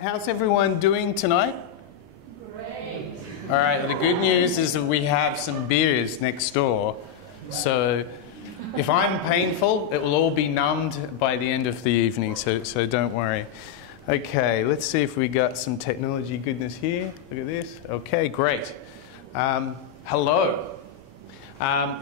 How's everyone doing tonight? Great. All right, the good news is that we have some beers next door. So if I'm painful, it will all be numbed by the end of the evening, so don't worry. Okay, let's see if we got some technology goodness here. Look at this. Okay, great. Hello.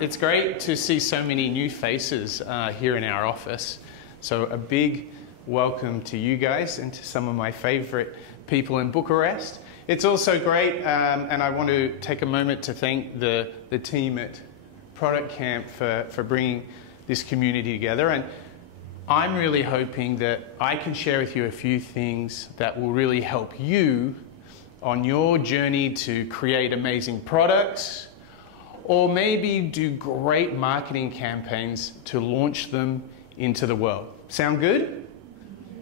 It's great to see so many new faces here in our office. So a big welcome to you guys and to some of my favorite people in Bucharest. It's also great, and I want to take a moment to thank the team at Product Camp for bringing this community together. And I'm really hoping that I can share with you a few things that will really help you on your journey to create amazing products, or maybe do great marketing campaigns to launch them into the world. Sound good?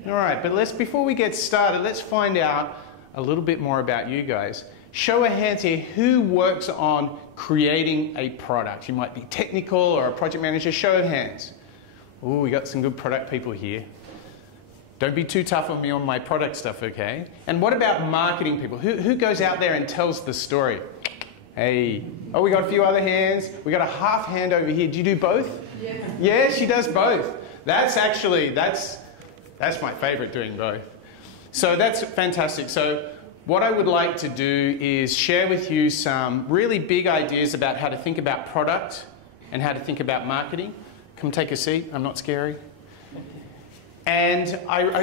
All right, but before we get started, let's find out a little bit more about you guys. Show of hands here, who works on creating a product? You might be technical or a project manager. Show of hands. Ooh, we got some good product people here. Don't be too tough on me on my product stuff, okay? And what about marketing people? Who goes out there and tells the story? Hey, oh, we got a few other hands. We got a half hand over here. Do you do both? Yeah. Yeah, she does both. That's my favorite, doing both. So that's fantastic. So what I would like to do is share with you some really big ideas about how to think about product and how to think about marketing. Come take a seat. I'm not scary. And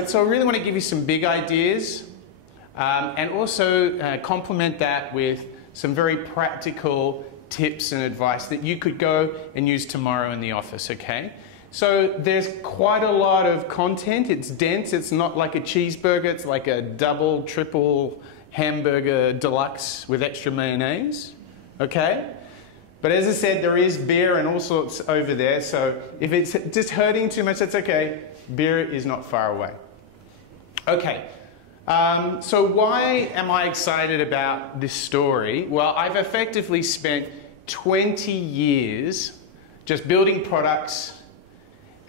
so I really want to give you some big ideas and also complement that with some very practical tips and advice that you could go and use tomorrow in the office, okay? So there's quite a lot of content. It's dense. It's not like a cheeseburger. It's like a double, triple hamburger deluxe with extra mayonnaise, okay? But as I said, there is beer and all sorts over there. So if it's just hurting too much, that's okay. Beer is not far away. Okay. So why am I excited about this story? Well, I've effectively spent 20 years just building products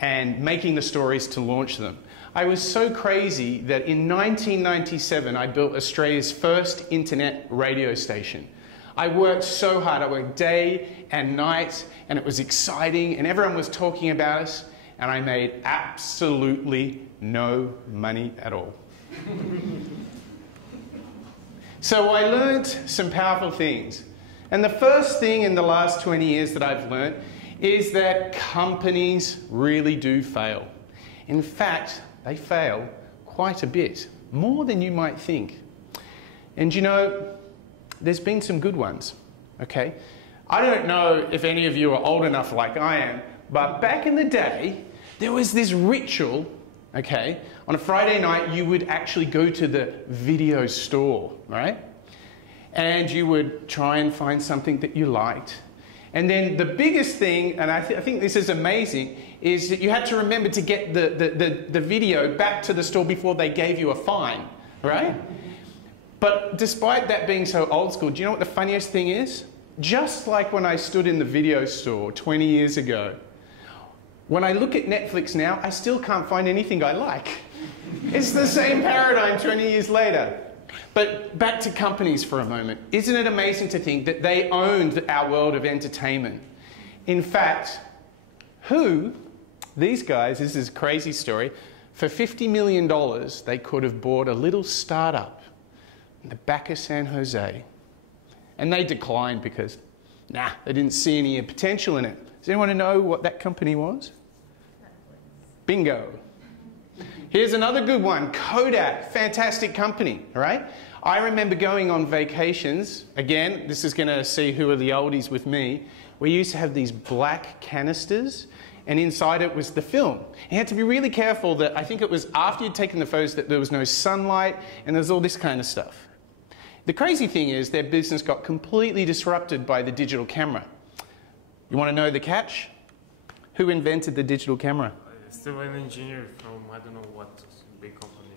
and making the stories to launch them. I was so crazy that in 1997, I built Australia's first internet radio station. I worked so hard. I worked day and night, and it was exciting, and everyone was talking about us, and I made absolutely no money at all. So I learned some powerful things. And the first thing in the last 20 years that I've learned is that companies really do fail. In fact, they fail quite a bit, more than you might think. And you know, there's been some good ones, okay? I don't know if any of you are old enough like I am, but back in the day, there was this ritual, okay? On a Friday night, you would actually go to the video store, right? And you would try and find something that you liked. And then the biggest thing, and I think this is amazing, is that you had to remember to get the video back to the store before they gave you a fine, right? But despite that being so old school, do you know what the funniest thing is? Just like when I stood in the video store 20 years ago, when I look at Netflix now, I still can't find anything I like. It's the same paradigm 20 years later. But back to companies for a moment. Isn't it amazing to think that they owned our world of entertainment? In fact, these guys, this is a crazy story, for $50 million, they could have bought a little startup in the back of San Jose. And they declined because, they didn't see any potential in it. Does anyone know what that company was? Bingo. Here's another good one, Kodak, fantastic company, right? I remember going on vacations, again, this is going to see who are the oldies with me. We used to have these black canisters, and inside it was the film. You had to be really careful that, I think it was after you'd taken the photos, that there was no sunlight, and there's all this kind of stuff. The crazy thing is their business got completely disrupted by the digital camera. You want to know the catch? Who invented the digital camera? Still an engineer from, I don't know what big company.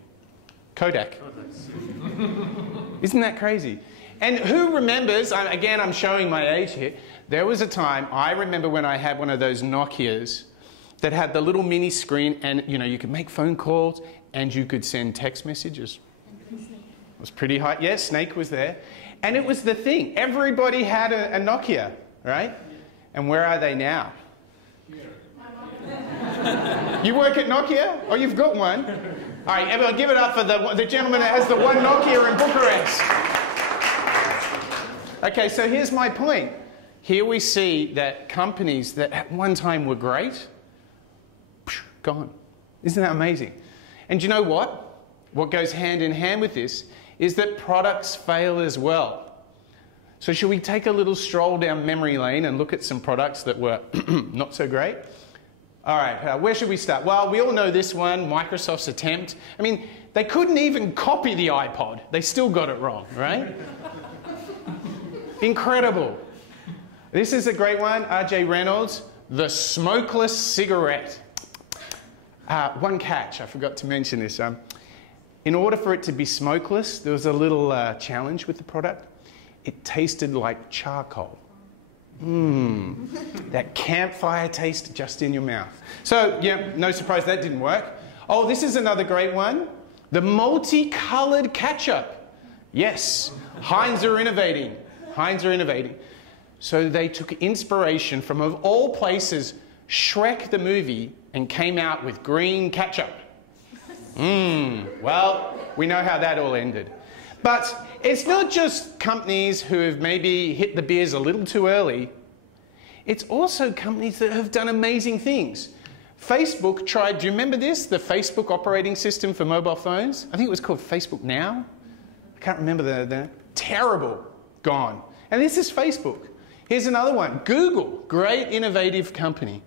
Kodak. Isn't that crazy? And who remembers, again, I'm showing my age here, there was a time, I remember when I had one of those Nokias that had the little mini screen and, you know, you could make phone calls and you could send text messages. It was pretty high. Yes, Snake was there. And it was the thing. Everybody had a Nokia, right? And where are they now? You work at Nokia? Oh, you've got one. All right, everyone give it up for the gentleman that has the one Nokia in Bucharest. Okay, so here's my point. Here we see that companies that at one time were great, gone. Isn't that amazing? And do you know what? What goes hand in hand with this is that products fail as well. So should we take a little stroll down memory lane and look at some products that were not so great? All right, where should we start? Well, we all know this one, Microsoft's attempt. I mean, they couldn't even copy the iPod. They still got it wrong, right? Incredible. This is a great one, R.J. Reynolds, the smokeless cigarette. One catch, I forgot to mention this. In order for it to be smokeless, there was a little challenge with the product. It tasted like charcoal. That campfire taste just in your mouth. So, yeah, no surprise that didn't work. Oh, this is another great one. The multicolored ketchup. Yes, Heinz are innovating. Heinz are innovating. So they took inspiration from, of all places, Shrek the movie and came out with green ketchup. Well, we know how that all ended. But it's not just companies who have maybe hit the beers a little too early. It's also companies that have done amazing things. Facebook tried, do you remember this? The Facebook operating system for mobile phones? I think it was called Facebook Now. I can't remember the terrible. Gone. And this is Facebook. Here's another one. Google, great innovative company.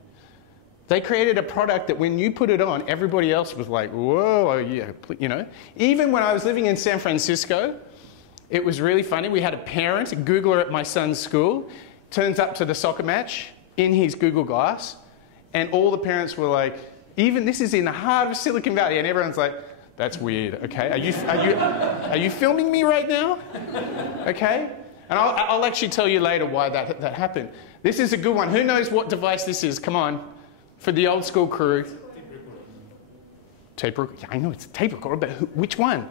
They created a product that when you put it on, everybody else was like, whoa, yeah, you know. Even when I was living in San Francisco, it was really funny. We had a parent, a Googler at my son's school, turns up to the soccer match in his Google Glass, and all the parents were like, even this is in the heart of Silicon Valley, and everyone's like, that's weird, okay? Are you filming me right now? Okay? And I'll actually tell you later why that happened. This is a good one. Who knows what device this is? Come on. For the old school crew. Tape recorder. I know it's a tape recorder, but which one?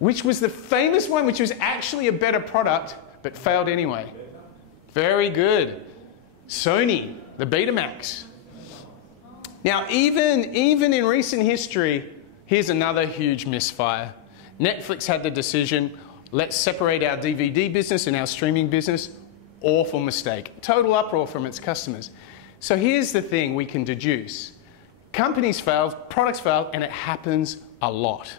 Which was the famous one, which was actually a better product, but failed anyway? Very good. Sony, the Betamax. Now, even in recent history, here's another huge misfire. Netflix had the decision, let's separate our DVD business and our streaming business. Awful mistake. Total uproar from its customers. So here's the thing we can deduce. Companies fail, products fail, and it happens a lot.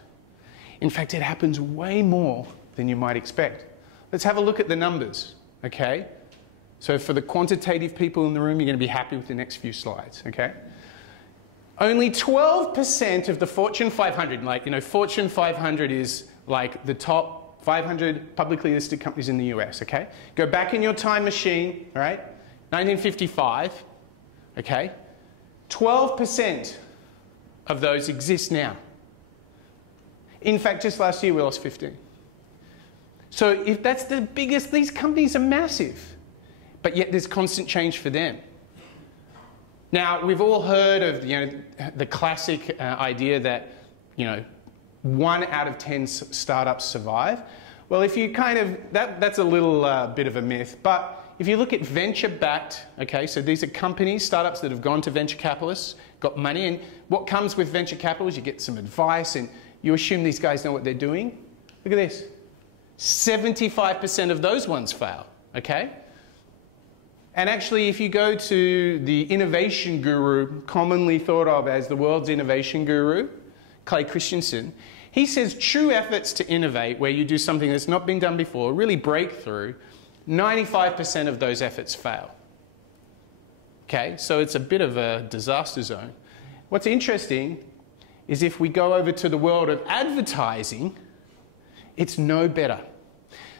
In fact, it happens way more than you might expect. Let's have a look at the numbers, okay? So for the quantitative people in the room, you're going to be happy with the next few slides, okay? Only 12% of the Fortune 500, like, you know, Fortune 500 is like the top 500 publicly listed companies in the US, okay? Go back in your time machine, all right? 1955, okay? 12% of those exist now. In fact, just last year we lost 15. So if that's the biggest, these companies are massive, but yet there's constant change for them. Now, we've all heard of, you know, the classic idea that, you know, 1 out of 10 startups survive. Well, if you kind of, that's a little bit of a myth, but if you look at venture-backed, okay, so these are companies, startups that have gone to venture capitalists, got money, and what comes with venture capital is you get some advice and you assume these guys know what they're doing. Look at this. 75% of those ones fail, okay? And actually, if you go to the innovation guru, commonly thought of as the world's innovation guru, Clay Christensen, he says true efforts to innovate, where you do something that's not been done before, really breakthrough, 95% of those efforts fail. Okay, so it's a bit of a disaster zone. What's interesting is if we go over to the world of advertising, it's no better.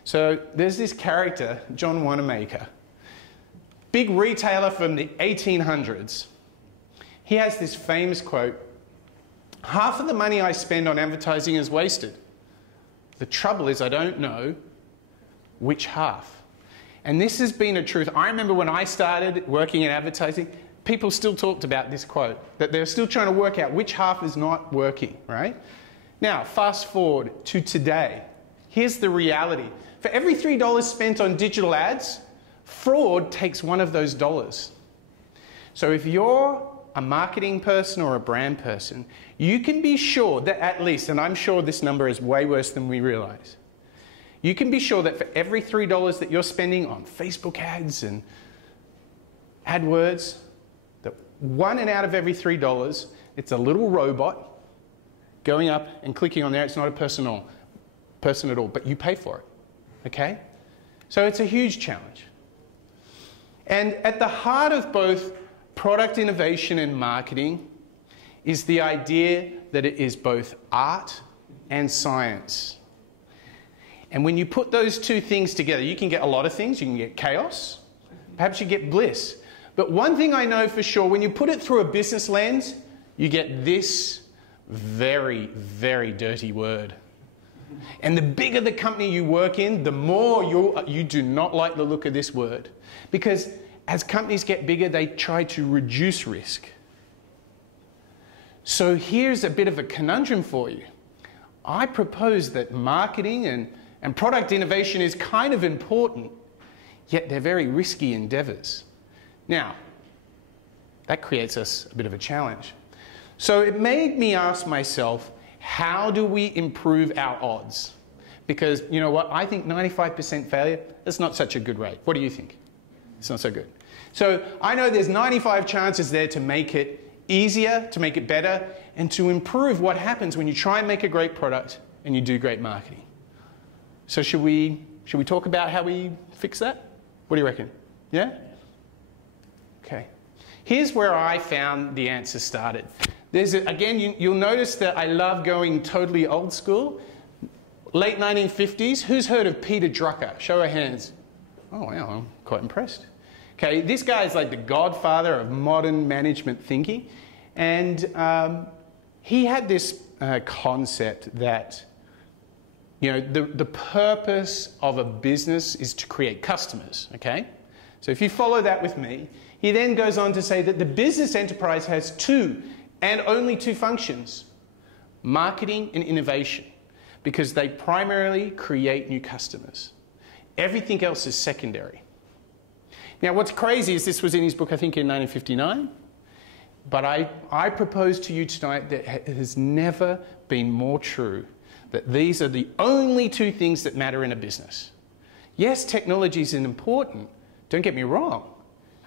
So there's this character, John Wanamaker, big retailer from the 1800s. He has this famous quote, "Half of the money I spend on advertising is wasted. The trouble is I don't know which half." And this has been a truth. I remember when I started working in advertising, people still talked about this quote, that they're still trying to work out which half is not working, right? Now, fast forward to today. Here's the reality. For every $3 spent on digital ads, fraud takes one of those dollars. So if you're a marketing person or a brand person, you can be sure that at least, and I'm sure this number is way worse than we realize, you can be sure that for every $3 that you're spending on Facebook ads and AdWords, that one out of every $3, it's a little robot going up and clicking on there. It's not a person at all, but you pay for it, okay? So it's a huge challenge. And at the heart of both product innovation and marketing is the idea that it is both art and science. And when you put those two things together, you can get a lot of things. You can get chaos, perhaps you get bliss. But one thing I know for sure, when you put it through a business lens, you get this very, very dirty word. And the bigger the company you work in, the more you do not like the look of this word. Because as companies get bigger, they try to reduce risk. So here's a bit of a conundrum for you. I propose that marketing and product innovation is kind of important, yet they're very risky endeavors. Now, that creates us a bit of a challenge. So it made me ask myself, how do we improve our odds? Because, you know what, I think 95% failure, that's not such a good rate. What do you think? It's not so good. So I know there's 95 chances there to make it easier, to make it better, and to improve what happens when you try and make a great product and you do great marketing. So should we talk about how we fix that? What do you reckon? Yeah? Okay. Here's where I found the answer started. Again, you'll notice that I love going totally old school. Late 1950s. Who's heard of Peter Drucker? Show of hands. Oh, wow, I'm quite impressed. Okay, this guy is like the godfather of modern management thinking. And he had this concept that, you know, the purpose of a business is to create customers, okay? So if you follow that with me, he then goes on to say that the business enterprise has two and only two functions, marketing and innovation, because they primarily create new customers. Everything else is secondary. Now, what's crazy is this was in his book, I think, in 1959. But I propose to you tonight that it has never been more true that these are the only two things that matter in a business. Yes, technology is important. Don't get me wrong.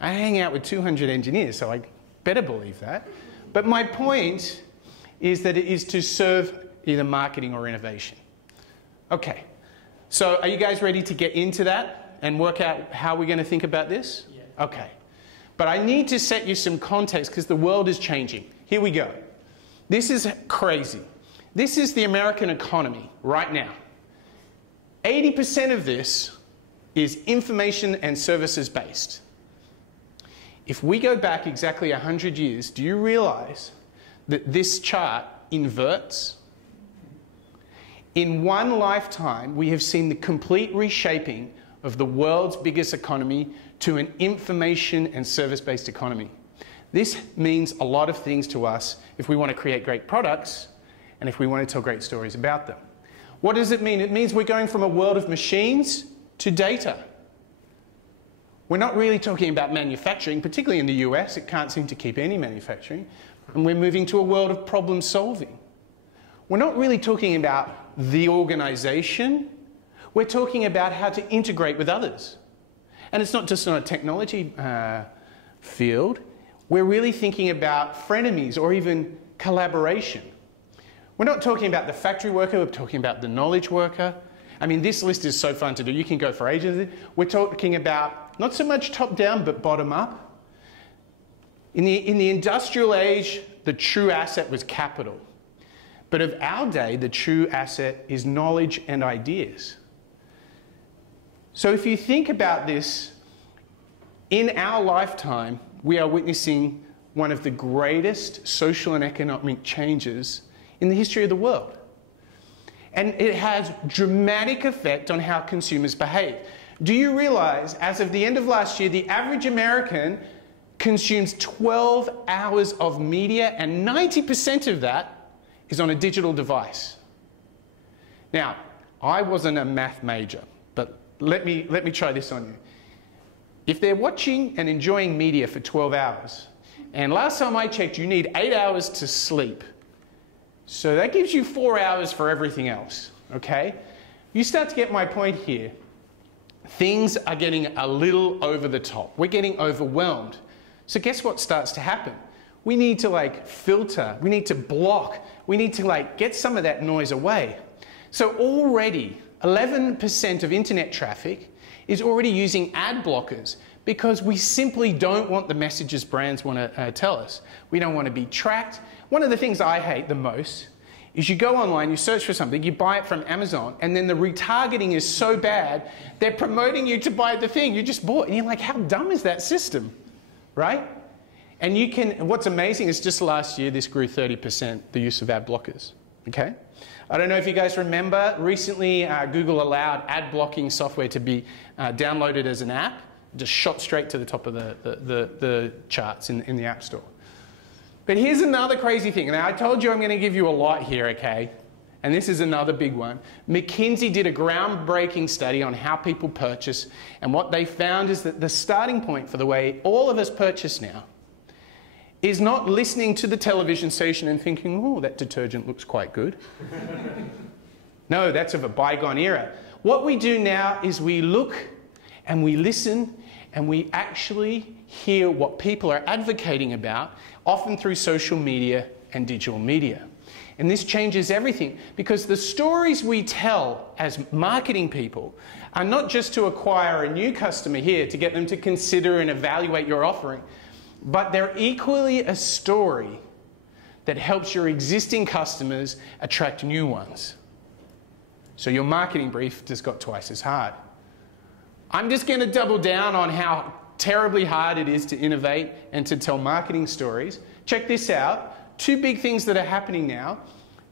I hang out with 200 engineers, so I better believe that. But my point is that it is to serve either marketing or innovation. Okay, so are you guys ready to get into that and work out how we're going to think about this? Yeah. Okay. But I need to set you some context because the world is changing. Here we go. This is crazy. This is the American economy right now. 80% of this is information and services based. If we go back exactly 100 years, do you realize that this chart inverts? In one lifetime, we have seen the complete reshaping of the world's biggest economy to an information and service-based economy. This means a lot of things to us if we want to create great products and if we want to tell great stories about them. What does it mean? It means we're going from a world of machines to data. We're not really talking about manufacturing, particularly in the US. It can't seem to keep any manufacturing. And we're moving to a world of problem solving. We're not really talking about the organization. We're talking about how to integrate with others. And it's not just on a technology field. We're really thinking about frenemies or even collaboration. We're not talking about the factory worker, we're talking about the knowledge worker. I mean, this list is so fun to do. You can go for ages. We're talking about not so much top down, but bottom up. In the industrial age, the true asset was capital. But of our day, the true asset is knowledge and ideas. So if you think about this, in our lifetime, we are witnessing one of the greatest social and economic changes in the history of the world. And it has dramatic effect on how consumers behave. Do you realize, as of the end of last year, the average American consumes 12 hours of media, and 90% of that is on a digital device? Now, I wasn't a math major, but let me try this on you. If they're watching and enjoying media for 12 hours, and last time I checked, you need 8 hours to sleep. So that gives you 4 hours for everything else, okay? You start to get my point here. Things are getting a little over the top. We're getting overwhelmed. So guess what starts to happen? We need to like filter, we need to block, we need to like get some of that noise away. So already 11% of internet traffic is already using ad blockers because we simply don't want the messages brands want to tell us. We don't want to be tracked. One of the things I hate the most is you go online, you search for something, you buy it from Amazon, and then the retargeting is so bad, they're promoting you to buy the thing you just bought. And you're like, how dumb is that system, right? And you can, what's amazing is just last year, this grew 30%, the use of ad blockers, okay? I don't know if you guys remember, recently Google allowed ad blocking software to be downloaded as an app, just shot straight to the top of the charts in the App Store. But here's another crazy thing. Now, I told you I'm going to give you a lot here, okay? And this is another big one. McKinsey did a groundbreaking study on how people purchase, and what they found is that the starting point for the way all of us purchase now is not listening to the television station and thinking, oh, that detergent looks quite good. No, that's of a bygone era. What we do now is we look and we listen and we actually hear what people are advocating about, often through social media and digital media. And this changes everything because the stories we tell as marketing people are not just to acquire a new customer here to get them to consider and evaluate your offering, but they're equally a story that helps your existing customers attract new ones. So your marketing brief just got twice as hard. I'm just going to double down on how terribly hard it is to innovate and to tell marketing stories. Check this out. Two big things that are happening now.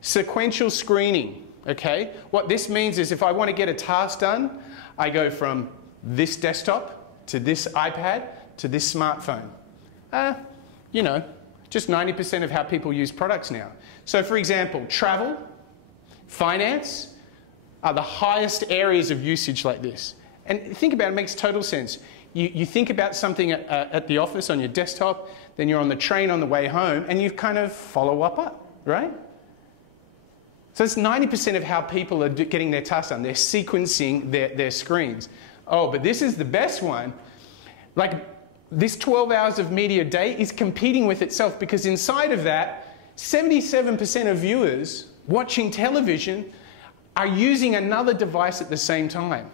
Sequential screening, okay? What this means is if I want to get a task done, I go from this desktop to this iPad to this smartphone. You know, just 90% of how people use products now. So for example, travel, finance are the highest areas of usage like this. And think about it, it makes total sense. You think about something at the office on your desktop, then you're on the train on the way home, and you kind of follow up, right? So it's 90% of how people are getting their tasks done. They're sequencing their screens. Oh, but this is the best one. Like, this 12 hours of media a day is competing with itself because inside of that, 77% of viewers watching television are using another device at the same time.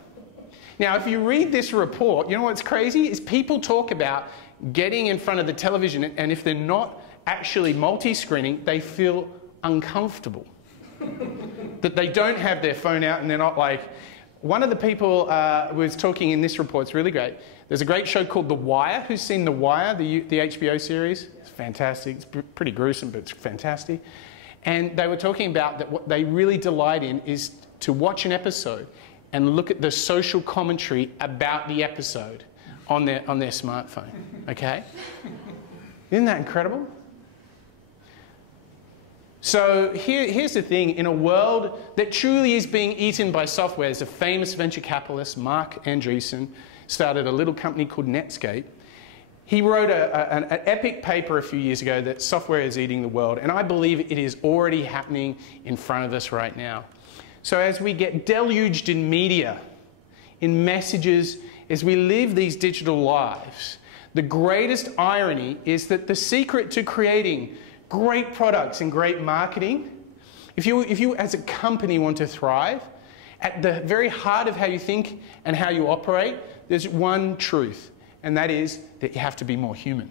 Now, if you read this report, you know what's crazy? Is people talk about getting in front of the television, and if they're not actually multi-screening, they feel uncomfortable. That they don't have their phone out and they're not like... One of the people was talking in this report, it's really great. There's a great show called The Wire. Who's seen The Wire, the HBO series? It's fantastic. It's pretty gruesome, but it's fantastic. And they were talking about that what they really delight in is to watch an episode and look at the social commentary about the episode on their smartphone, okay? Isn't that incredible? So here's the thing, in a world that truly is being eaten by software, there's a famous venture capitalist, Mark Andreessen, started a little company called Netscape. He wrote an epic paper a few years ago that software is eating the world, and I believe it is already happening in front of us right now. So as we get deluged in media, in messages, as we live these digital lives, the greatest irony is that the secret to creating great products and great marketing, if you as a company want to thrive, at the very heart of how you think and how you operate, there's one truth, and that is that you have to be more human.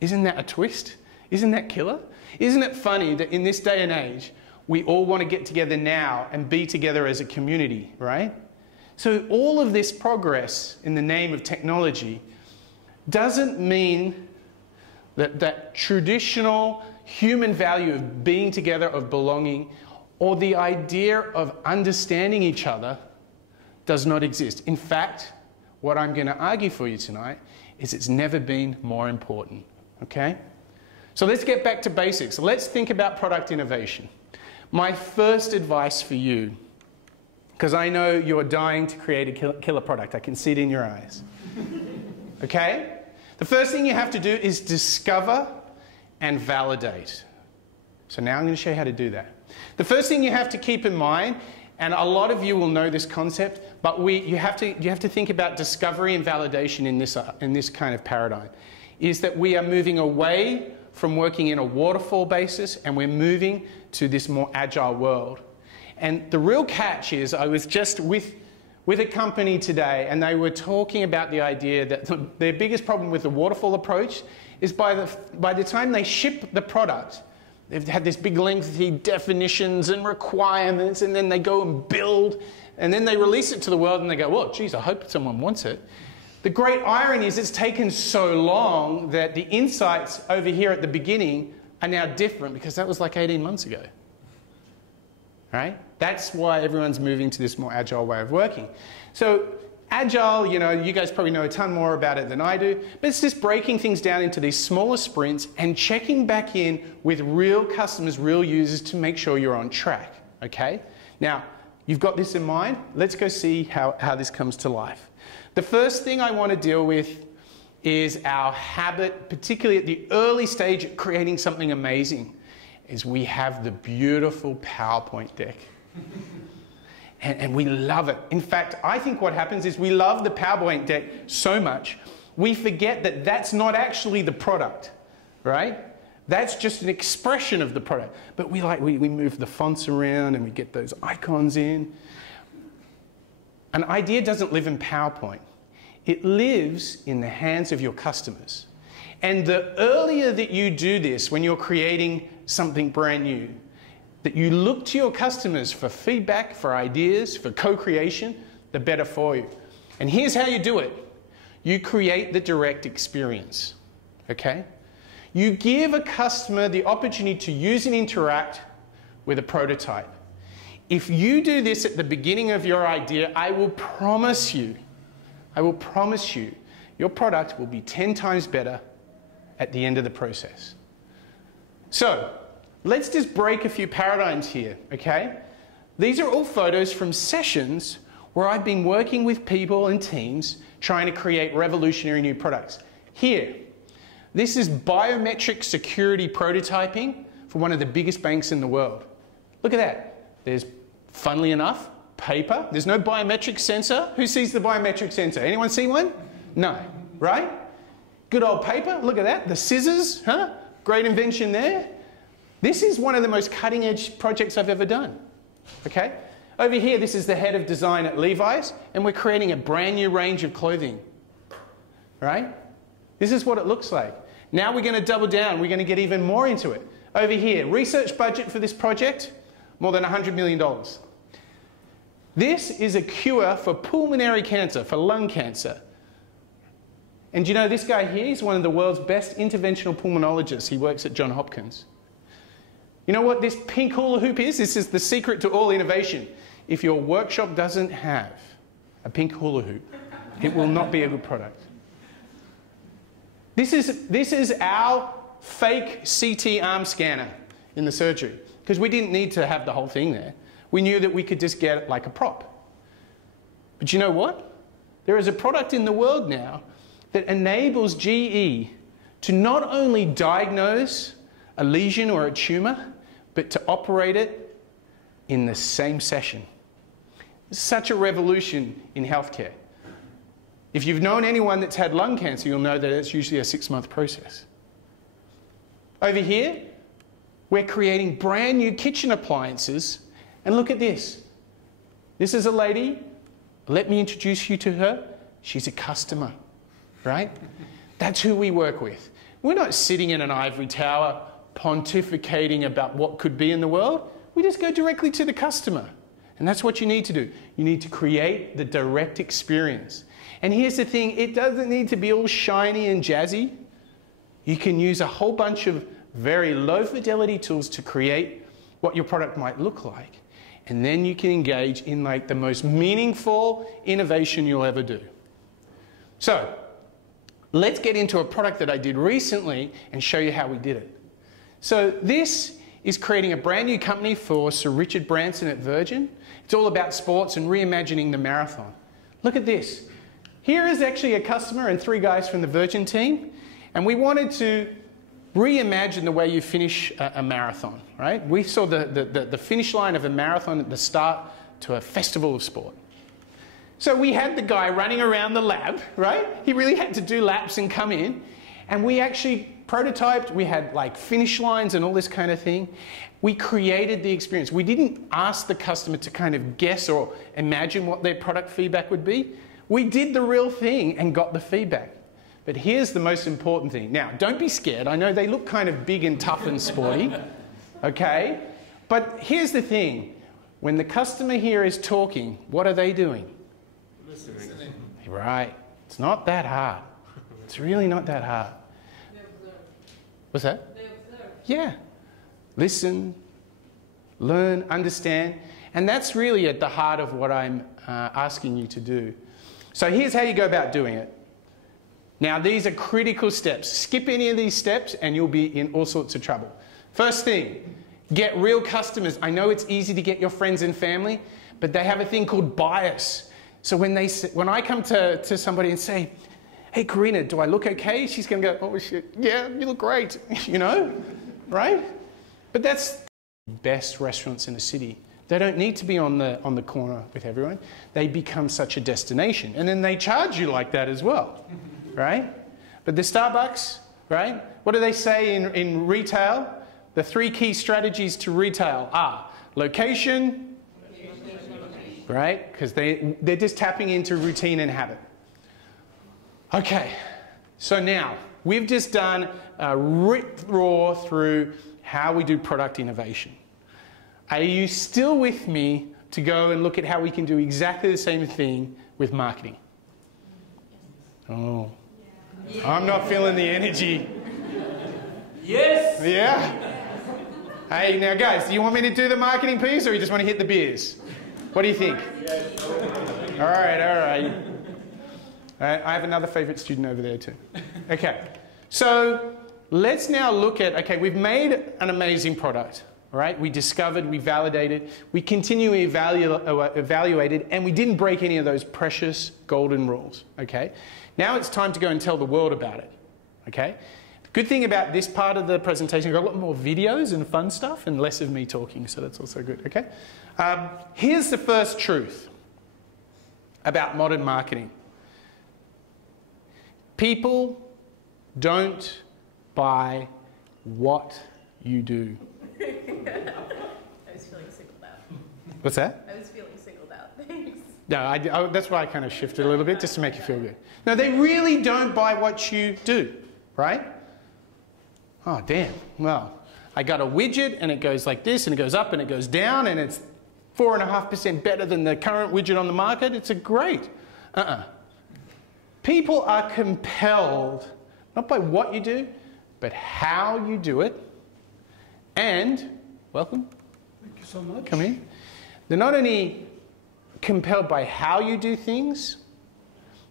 Isn't that a twist? Isn't that killer? Isn't it funny that in this day and age, we all want to get together now and be together as a community, right? So all of this progress in the name of technology doesn't mean that traditional human value of being together, of belonging, or the idea of understanding each other does not exist. In fact, what I'm going to argue for you tonight is it's never been more important, okay? So let's get back to basics. Let's think about product innovation. My first advice for you because I know you're dying to create a killer product. I can see it in your eyes. Okay? The first thing you have to do is discover and validate. So now I'm going to show you how to do that. The first thing you have to keep in mind, and a lot of you will know this concept, but you have to think about discovery and validation in this kind of paradigm, is that we are moving away from working in a waterfall basis and we're moving to this more agile world. And the real catch is, I was just with a company today and they were talking about the idea that their biggest problem with the waterfall approach is by the time they ship the product, they've had this big lengthy definitions and requirements, and then they go and build, and then they release it to the world and they go, well, geez, I hope someone wants it. The great irony is it's taken so long that the insights over here at the beginning are now different because that was like 18 months ago. Right? That's why everyone's moving to this more agile way of working. So agile, you guys probably know a ton more about it than I do, but it's just breaking things down into these smaller sprints and checking back in with real customers, real users to make sure you're on track, okay? Now, you've got this in mind. Let's go see how this comes to life. The first thing I want to deal with is our habit, particularly at the early stage of creating something amazing, is we have the beautiful PowerPoint deck. And we love it. In fact, I think what happens is we love the PowerPoint deck so much, we forget that that's not actually the product, right? That's just an expression of the product. But we move the fonts around and we get those icons in. An idea doesn't live in PowerPoint. It lives in the hands of your customers. And the earlier that you do this, when you're creating something brand new, that you look to your customers for feedback, for ideas, for co-creation, the better for you. And here's how you do it. You create the direct experience, okay? You give a customer the opportunity to use and interact with a prototype. If you do this at the beginning of your idea, I will promise you, your product will be 10 times better at the end of the process. So, let's just break a few paradigms here, okay? These are all photos from sessions where I've been working with people and teams trying to create revolutionary new products. Here, this is biometric security prototyping for one of the biggest banks in the world. Look at that. There's, funnily enough, paper. There's no biometric sensor. Who sees the biometric sensor? Anyone see one? No, right? Good old paper. Look at that. The scissors, huh? Great invention there. This is one of the most cutting-edge projects I've ever done, okay? Over here, this is the head of design at Levi's, and we're creating a brand new range of clothing, right? This is what it looks like. Now we're going to double down. We're going to get even more into it. Over here, research budget for this project, more than $100 million. This is a cure for pulmonary cancer, for lung cancer. And you know, this guy here is one of the world's best interventional pulmonologists. He works at Johns Hopkins. You know what this pink hula hoop is? This is the secret to all innovation. If your workshop doesn't have a pink hula hoop, it will not be a good product. This is our fake CT arm scanner in the surgery, because we didn't need to have the whole thing there. We knew that we could just get it like a prop. But you know what? There is a product in the world now that enables GE to not only diagnose a lesion or a tumor, but to operate it in the same session. It's such a revolution in healthcare. If you've known anyone that's had lung cancer, you'll know that it's usually a 6-month process. Over here, we're creating brand new kitchen appliances, and look at this. This is a lady. Let me introduce you to her. She's a customer, right? That's who we work with. We're not sitting in an ivory tower pontificating about what could be in the world. We just go directly to the customer. And that's what you need to do. You need to create the direct experience. And here's the thing, it doesn't need to be all shiny and jazzy. You can use a whole bunch of very low fidelity tools to create what your product might look like. And then you can engage in like the most meaningful innovation you'll ever do. So, let's get into a product that I did recently and show you how we did it. So this is creating a brand new company for Sir Richard Branson at Virgin. It's all about sports and reimagining the marathon. Look at this. Here is actually a customer and 3 guys from the Virgin team, and we wanted to reimagine the way you finish a marathon, right? We saw the finish line of a marathon at the start to a festival of sport. So we had the guy running around the lab, right? He really had to do laps and come in, and we actually prototyped. We had like finish lines and all this kind of thing. We created the experience. We didn't ask the customer to kind of guess or imagine what their product feedback would be. We did the real thing and got the feedback. But here's the most important thing. Now, don't be scared. I know they look kind of big and tough and sporty, okay? But here's the thing. When the customer here is talking, what are they doing? Listening. Right. It's not that hard. It's really not that hard. They observe. What's that? They observe. Yeah. Listen, learn, understand. And that's really at the heart of what I'm asking you to do. So here's how you go about doing it. Now, these are critical steps. Skip any of these steps and you'll be in all sorts of trouble. First thing, get real customers. I know it's easy to get your friends and family, but they have a thing called bias. So when I come to somebody and say, hey, Karina, do I look okay? She's going to go, oh, shit, yeah, you look great, you know, right? But that's the best restaurants in the city. They don't need to be on the corner with everyone. They become such a destination. And then they charge you like that as well, right? But the Starbucks, right? What do they say in retail? The 3 key strategies to retail are location, right? Because they're just tapping into routine and habit. Okay, so now we've just done a rip-roar through how we do product innovation. Are you still with me to go and look at how we can do exactly the same thing with marketing? Oh, yeah. I'm not feeling the energy. Yes! Yeah? Hey, now guys, do you want me to do the marketing piece or you just want to hit the beers? What do you think? Yes. All right, all right. I have another favorite student over there too. Okay, so let's now look at, okay, we've made an amazing product. All right, we discovered, we validated, we continually evaluated, and we didn't break any of those precious golden rules, okay? Now it's time to go and tell the world about it, okay? The good thing about this part of the presentation, I've got a lot more videos and fun stuff and less of me talking, so that's also good, okay? Here's the first truth about modern marketing. People don't buy what you do. I was feeling singled out. What's that? I was feeling singled out. Thanks. No, that's why I kind of shifted a little bit, just to make you feel good. No, they really don't buy what you do, right? Oh, damn. Well, I got a widget, and it goes like this, and it goes up, and it goes down, and it's 4.5% better than the current widget on the market. It's a great. People are compelled, not by what you do, but how you do it. And, welcome. Thank you so much. Come in. They're not only compelled by how you do things,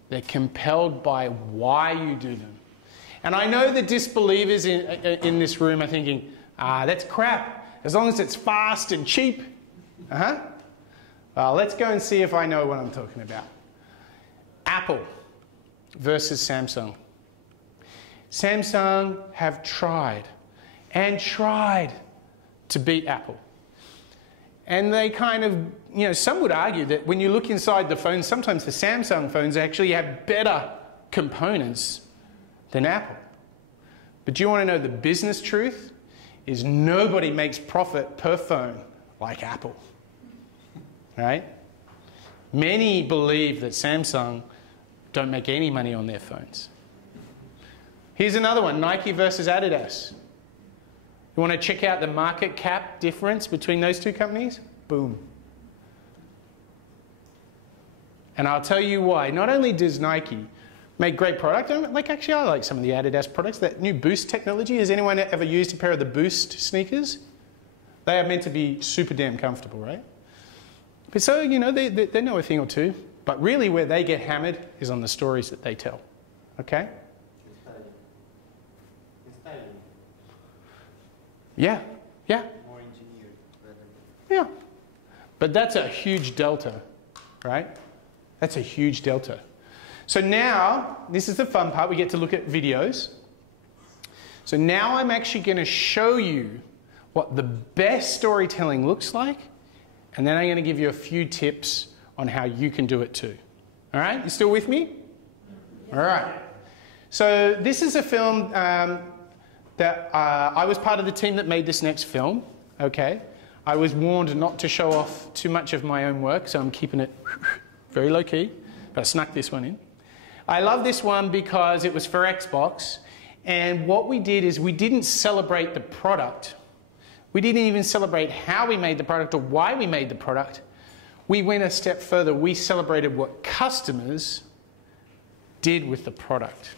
they're compelled by why you do them. And I know the disbelievers in this room are thinking, that's crap, as long as it's fast and cheap. Well, let's go and see if I know what I'm talking about. Apple versus Samsung. Samsung have tried and tried to beat Apple. And they kind of, you know, some would argue that when you look inside the phones, sometimes the Samsung phones actually have better components than Apple. But do you want to know the business truth? Is nobody makes profit per phone like Apple. Right? Many believe that Samsung don't make any money on their phones. Here's another one, Nike versus Adidas. You want to check out the market cap difference between those two companies? Boom. And I'll tell you why. Not only does Nike make great product, actually I like some of the Adidas products. That new Boost technology, has anyone ever used a pair of the Boost sneakers? They are meant to be super damn comfortable, right? But so, you know, they know a thing or two. But really where they get hammered is on the stories that they tell. Okay? Yeah. But that's a huge delta, right? That's a huge delta. So now, this is the fun part, we get to look at videos. So now I'm actually going to show you what the best storytelling looks like, and then I'm going to give you a few tips on how you can do it too. All right, you still with me? All right. So this is a film that I was part of the team that made this next film, okay? I was warned not to show off too much of my own work, so I'm keeping it very low key, but I snuck this one in. I love this one because it was for Xbox, and what we did is we didn't celebrate the product. We didn't even celebrate how we made the product or why we made the product. We went a step further. We celebrated what customers did with the product.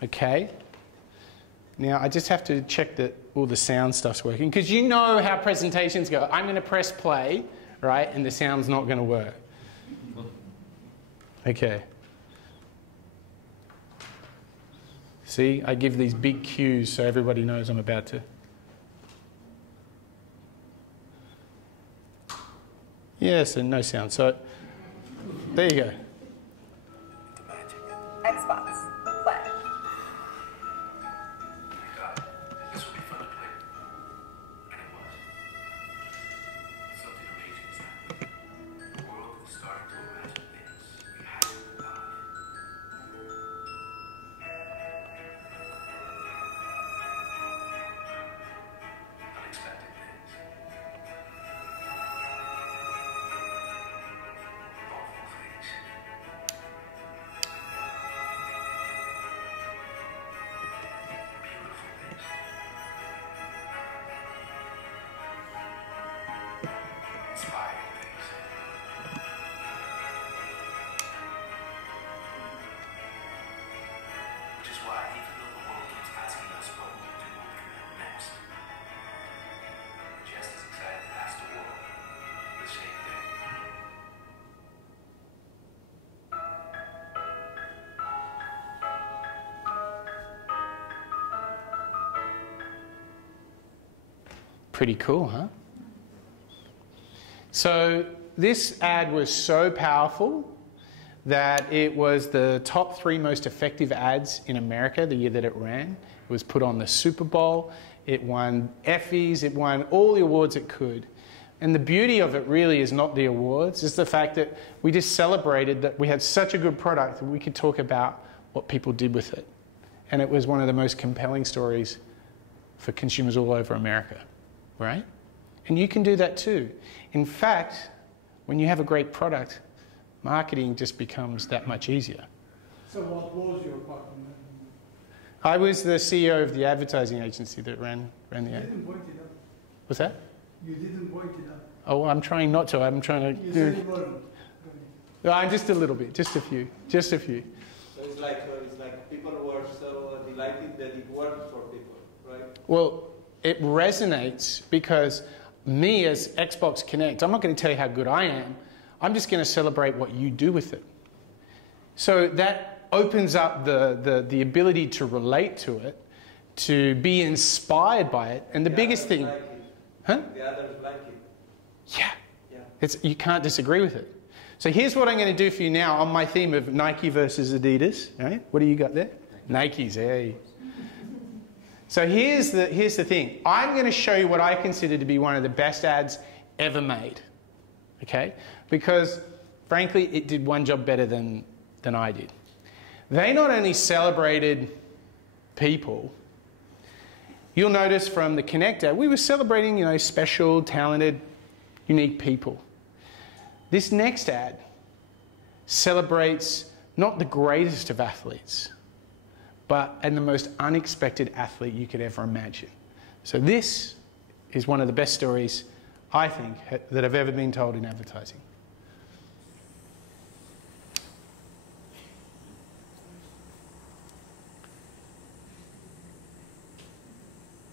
Okay? Now, I just have to check that all the sound stuff's working, because you know how presentations go. I'm going to press play, right, and the sound's not going to work. Okay. See, I give these big cues so everybody knows I'm about to. Yes, and no sound. So, there you go. Xbox. Play. This will be fun to play. And it was. Something amazing is happening. The world is starting to imagine things we hadn't thought of. Unexpected things. Awful things. Beautiful things. Inspiring things. Which is why, even though the world keeps asking us what we'll do next, we're just as excited to ask the world the same thing. Pretty cool, huh? So this ad was so powerful that it was the top 3 most effective ads in America the year that it ran. It was put on the Super Bowl, it won Effies, it won all the awards it could. And the beauty of it really is not the awards, it's the fact that we just celebrated that we had such a good product that we could talk about what people did with it. And it was one of the most compelling stories for consumers all over America, right? And you can do that too. In fact, when you have a great product, marketing just becomes that much easier. So what was your partner? I was the CEO of the advertising agency that ran the You ad. didn't point it up. What's that? You didn't point it up. Oh, I'm trying not to. I'm trying to You do... said you weren't. No, I'm just a little bit, just a few, just a few. So it's like people were so delighted that it worked for people, right? Well, it resonates because me as Xbox Connect, I'm not going to tell you how good I am. I'm just going to celebrate what you do with it. So that opens up the ability to relate to it, to be inspired by it. And the biggest thing... Like it. Huh? The others like it. Yeah. Yeah. You can't disagree with it. So here's what I'm going to do for you now on my theme of Nike versus Adidas. Right? What do you got there? Nikes, hey. So here's the thing. I'm going to show you what I consider to be one of the best ads ever made. Okay? Because, frankly, it did one job better than I did. They not only celebrated people, you'll notice from the Connect ad, we were celebrating, special, talented, unique people. This next ad celebrates not the greatest of athletes, and the most unexpected athlete you could ever imagine. So this is one of the best stories, I think, that have ever been told in advertising.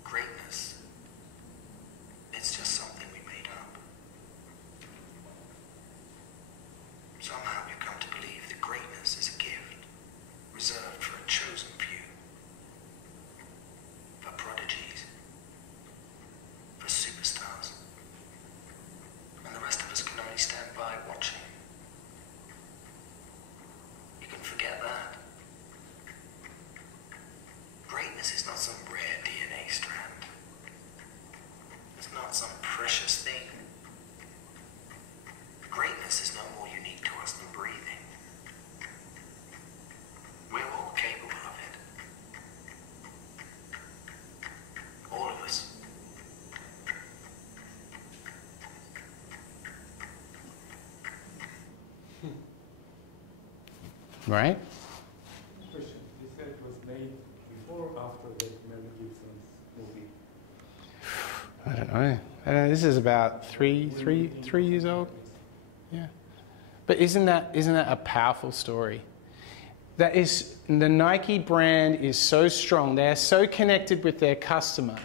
Greatness. It's just something we made up. Somehow we come to believe that greatness is a gift reserved for a chosen few. For prodigies. For superstars. And the rest about some precious thing. Greatness is no more unique to us than breathing. We're all capable of it. All of us. Right? Question. You said it was made before or after the Mel Gibson's movie? I don't know. This is about three years old. Yeah. But isn't that a powerful story? That is, the Nike brand is so strong. They're so connected with their customer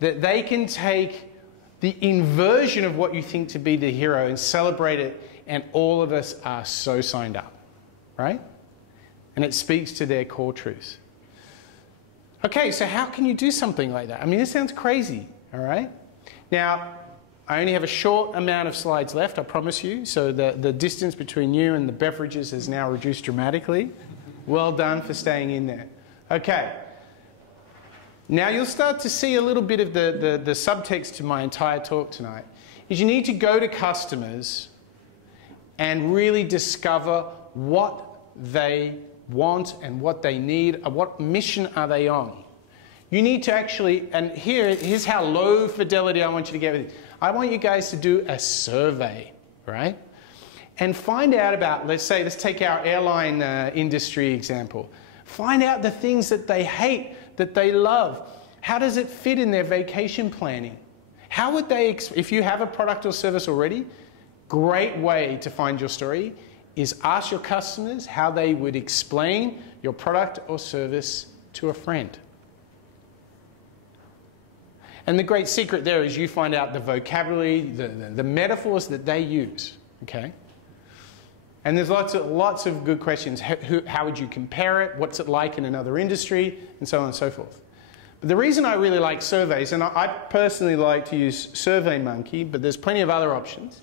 that they can take the inversion of what you think to be the hero and celebrate it, and all of us are so signed up, right? And it speaks to their core truths. Okay, so how can you do something like that? I mean, this sounds crazy, all right? Now, I only have a short amount of slides left, I promise you, so the distance between you and the beverages has now reduced dramatically. Well done for staying in there. Okay. Now you'll start to see a little bit of the subtext to my entire talk tonight, is you need to go to customers and really discover what they want and what they need, what mission are they on. You need to actually, and here's how low fidelity I want you to get with it. I want you guys to do a survey, right? And find out about, let's take our airline industry example. Find out the things that they hate, that they love. How does it fit in their vacation planning? How would they, if you have a product or service already, great way to find your story is ask your customers how they would explain your product or service to a friend. And the great secret there is you find out the vocabulary, the metaphors that they use, okay? And there's lots of good questions. How would you compare it? What's it like in another industry? And so on and so forth. But the reason I really like surveys, and I personally like to use SurveyMonkey, but there's plenty of other options,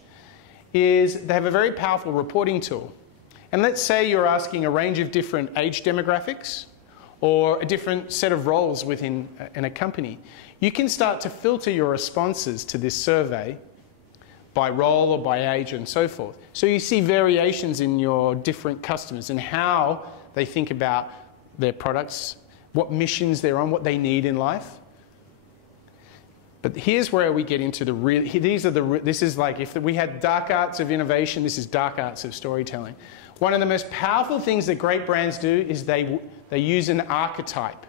is they have a very powerful reporting tool. And let's say you're asking a range of different age demographics or a different set of roles within in a company. You can start to filter your responses to this survey by role or by age and so forth. So you see variations in your different customers and how they think about their products, what missions they're on, what they need in life. But here's where we get into the real, this is like if we had dark arts of innovation, this is dark arts of storytelling. One of the most powerful things that great brands do is they use an archetype,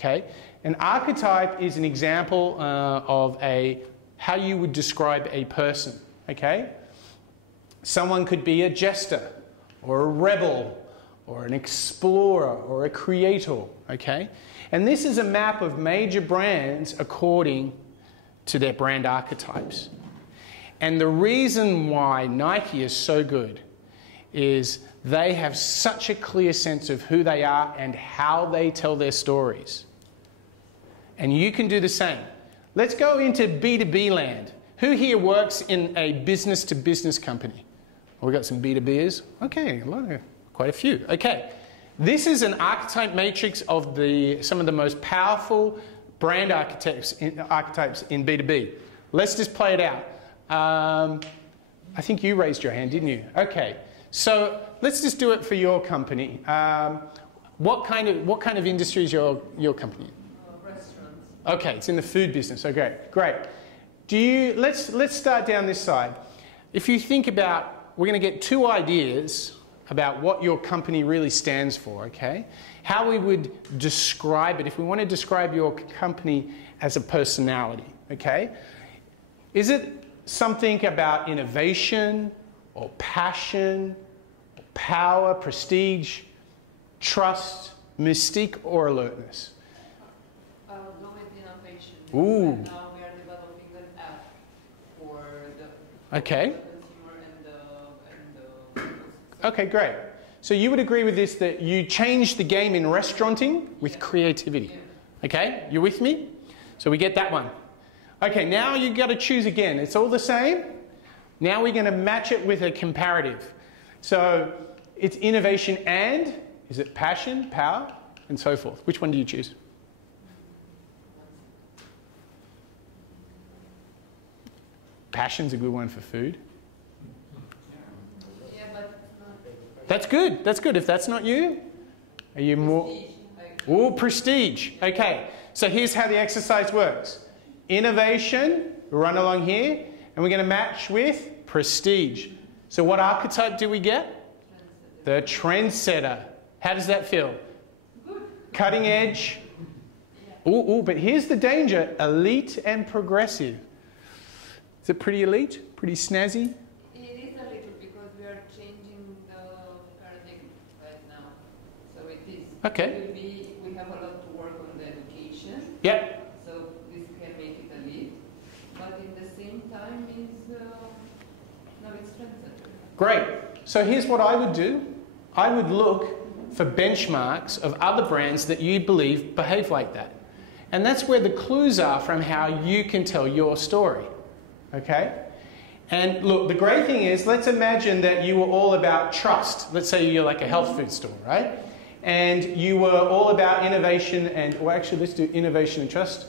okay? An archetype is an example of how you would describe a person, okay? Someone could be a jester, or a rebel, or an explorer, or a creator, okay? And this is a map of major brands according to their brand archetypes. And the reason why Nike is so good is they have such a clear sense of who they are and how they tell their stories. And you can do the same. Let's go into B2B land. Who here works in a business-to-business company? Oh, we got some B2Bers? Okay, quite a few. Okay, this is an archetype matrix of some of the most powerful brand archetypes in B2B. Let's just play it out. I think you raised your hand, didn't you? Okay, so let's just do it for your company. What kind of industry is your company? Restaurants. Okay, it's in the food business. Okay, great. Let's start down this side. If you think about, we're going to get two ideas about what your company really stands for, okay? How we would describe it, if we want to describe your company as a personality, okay? Is it something about innovation or passion, or power, prestige, trust, mystique, or alertness? Go with innovation. Ooh. And now we are developing an app for the Okay. consumer and the Okay, great. So you would agree with this that you changed the game in restauranting with creativity. Okay, you with me? So we get that one. Okay, now you got to choose again. It's all the same. Now we're going to match it with a comparative. So it's innovation and, is it passion, power, and so forth? Which one do you choose? Passion's a good one for food. Yeah, but it's not. That's good. That's good. If that's not you, are you more? Oh, prestige. Okay. So here's how the exercise works. Innovation, run along here, and we're going to match with prestige. So what archetype do we get? The trendsetter. How does that feel? Good. Cutting edge. Ooh, but here's the danger. Elite and progressive. Is it pretty elite? Pretty snazzy? It is a little because we are changing the paradigm right now. So it is. Okay. We have a lot to work on the education. Yep. So this can make it elite. But in the same time now it's trendsetter. Great. So here's what I would do. I would look for benchmarks of other brands that you believe behave like that. And that's where the clues are from how you can tell your story. Okay? And look, the great thing is, let's imagine that you were all about trust. Let's say you're like a health food store, right? And you were all about innovation and, well, actually, let's do innovation and trust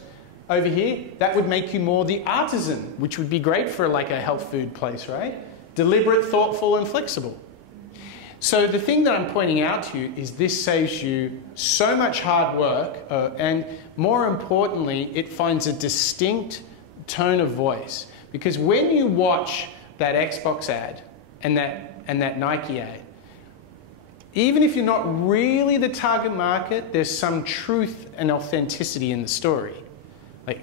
over here. That would make you more the artisan, which would be great for like a health food place, right? Deliberate, thoughtful, and flexible. So the thing that I'm pointing out to you is this saves you so much hard work, and more importantly, it finds a distinct tone of voice. Because when you watch that Xbox ad and that Nike ad, even if you're not really the target market, there's some truth and authenticity in the story. Like,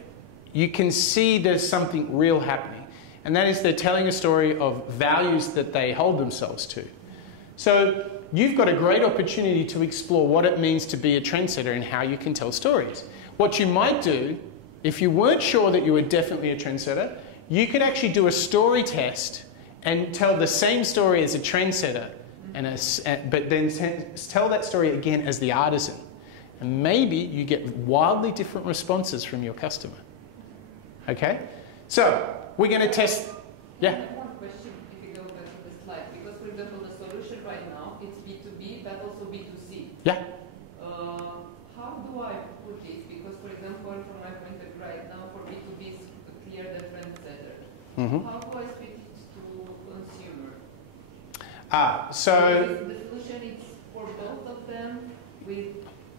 you can see there's something real happening. And that is they're telling a story of values that they hold themselves to. So you've got a great opportunity to explore what it means to be a trendsetter and how you can tell stories. What you might do, if you weren't sure that you were definitely a trendsetter, you could actually do a story test and tell the same story as a trendsetter, but then tell that story again as the artisan. And maybe you get wildly different responses from your customer. Okay? So we're going to test. Yeah? One question, if you go back to the slide, because for example, the solution right now, it's B2B, but also B2C. Yeah. How do I put this? Because for example, from my point of view right now, for B2B, it's clear the trendsetter. How do I switch it to consumer? So the solution is for both of them with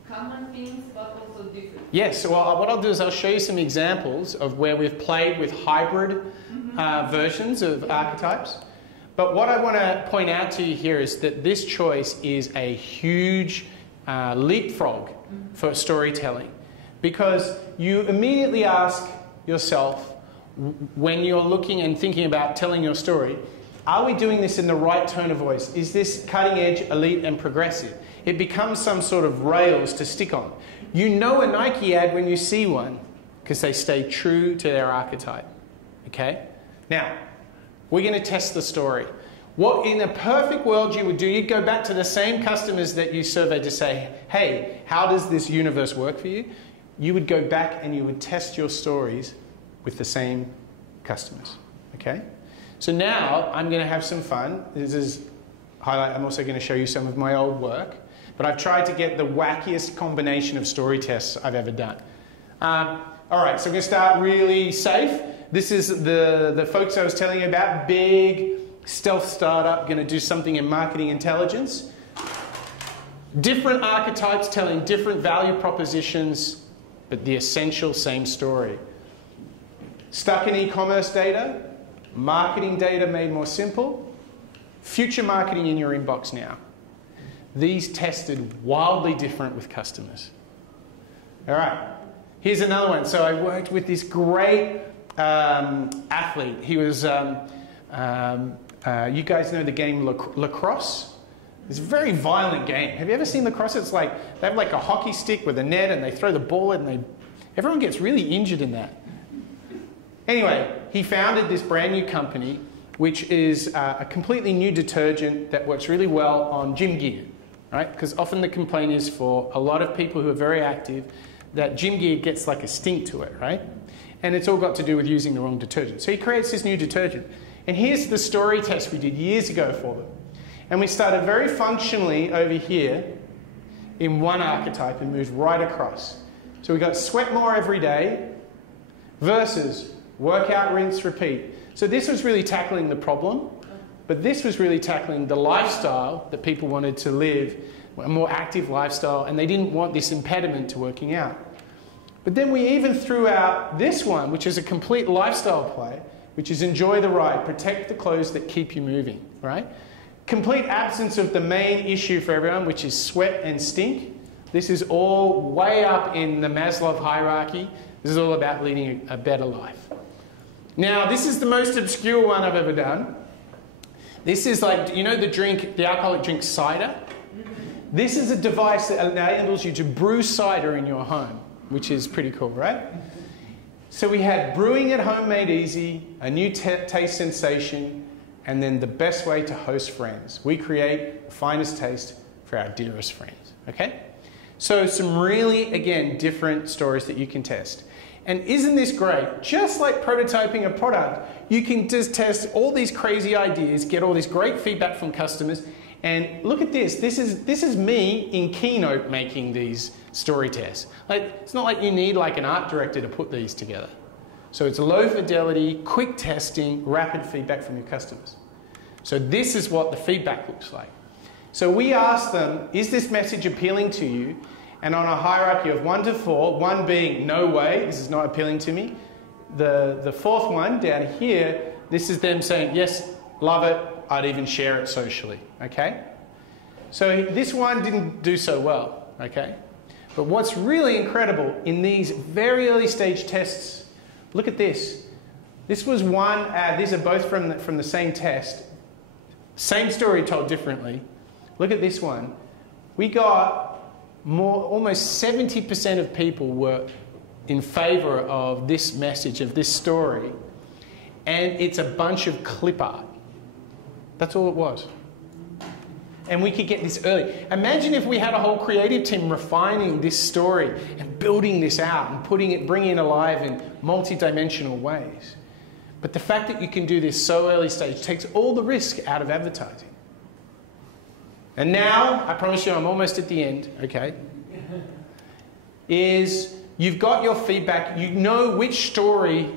common things, but also different. Yes, well, what I'll do is I'll show you some examples of where we've played with hybrid versions of archetypes. But what I want to point out to you here is that this choice is a huge leapfrog for storytelling, because you immediately ask yourself, when you're looking and thinking about telling your story, are we doing this in the right tone of voice? Is this cutting edge, elite, and progressive? It becomes some sort of rails to stick on. You know a Nike ad when you see one because they stay true to their archetype. Okay? Now, we're going to test the story. What in a perfect world you would do, you'd go back to the same customers that you surveyed to say, hey, how does this universe work for you? You would go back and you would test your stories with the same customers. Okay? So now I'm going to have some fun. This is highlight. I'm also going to show you some of my old work. But I've tried to get the wackiest combination of story tests I've ever done. All right, so we're going to start really safe. This is the folks I was telling you about. Big stealth startup, going to do something in marketing intelligence. Different archetypes telling different value propositions, but the essential same story. Stuck in e-commerce data, marketing data made more simple, future marketing in your inbox now. These tested wildly different with customers. All right, here's another one. So I worked with this great athlete. He was, you guys know the game lacrosse? It's a very violent game. Have you ever seen lacrosse? It's like, they have like a hockey stick with a net and they throw the ball in and everyone gets really injured in that. Anyway, he founded this brand new company, which is a completely new detergent that works really well on gym gear, right? Because often the complaint is for a lot of people who are very active that gym gear gets like a stink to it, right? And it's all got to do with using the wrong detergent. So he creates this new detergent. And here's the story test we did years ago for them. And we started very functionally over here in one archetype and moved right across. So we got sweat more every day versus Work out, rinse, repeat. So this was really tackling the problem, but this was really tackling the lifestyle that people wanted to live, a more active lifestyle, and they didn't want this impediment to working out. But then we even threw out this one, which is a complete lifestyle play, which is enjoy the ride, protect the clothes that keep you moving, right? Complete absence of the main issue for everyone, which is sweat and stink. This is all way up in the Maslow hierarchy. This is all about leading a better life. Now, this is the most obscure one I've ever done. This is like, you know the alcoholic drink cider? This is a device that enables you to brew cider in your home, which is pretty cool, right? So we had brewing at home made easy, a new taste sensation, and then the best way to host friends. We create the finest taste for our dearest friends, okay? So some really, again, different stories that you can test. And isn't this great? Just like prototyping a product, you can just test all these crazy ideas, get all this great feedback from customers, and look at this. This is me in Keynote making these story tests. Like, it's not like you need like an art director to put these together. So it's low fidelity, quick testing, rapid feedback from your customers. So this is what the feedback looks like. So we asked them, is this message appealing to you? And on a hierarchy of 1 to 4, 1 being no way, this is not appealing to me. The fourth one down here, this is them saying, yes, love it, I'd even share it socially, okay? So this one didn't do so well, okay? But what's really incredible in these very early stage tests, look at this. This was one, these are both from the same test. Same story told differently. Look at this one. We got almost 70% of people were in favor of this message, of this story. And it's a bunch of clip art. That's all it was. And we could get this early. Imagine if we had a whole creative team refining this story and building this out and bringing it alive in multi-dimensional ways. But the fact that you can do this so early stage takes all the risk out of advertising. And now, I promise you I'm almost at the end, okay, is you've got your feedback, you know which story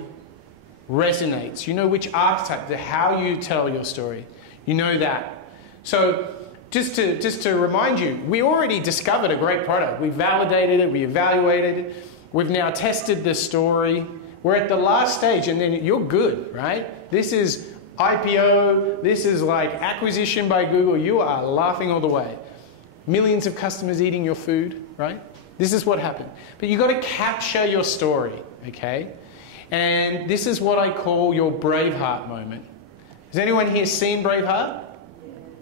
resonates, you know which archetype, how you tell your story, you know that. So just to remind you, we already discovered a great product. We validated it, we evaluated it, we've now tested the story, we're at the last stage and then you're good, right? This is IPO, this is like acquisition by Google, you are laughing all the way. Millions of customers eating your food, right? This is what happened. But you've got to capture your story, okay? And this is what I call your Braveheart moment. Has anyone here seen Braveheart?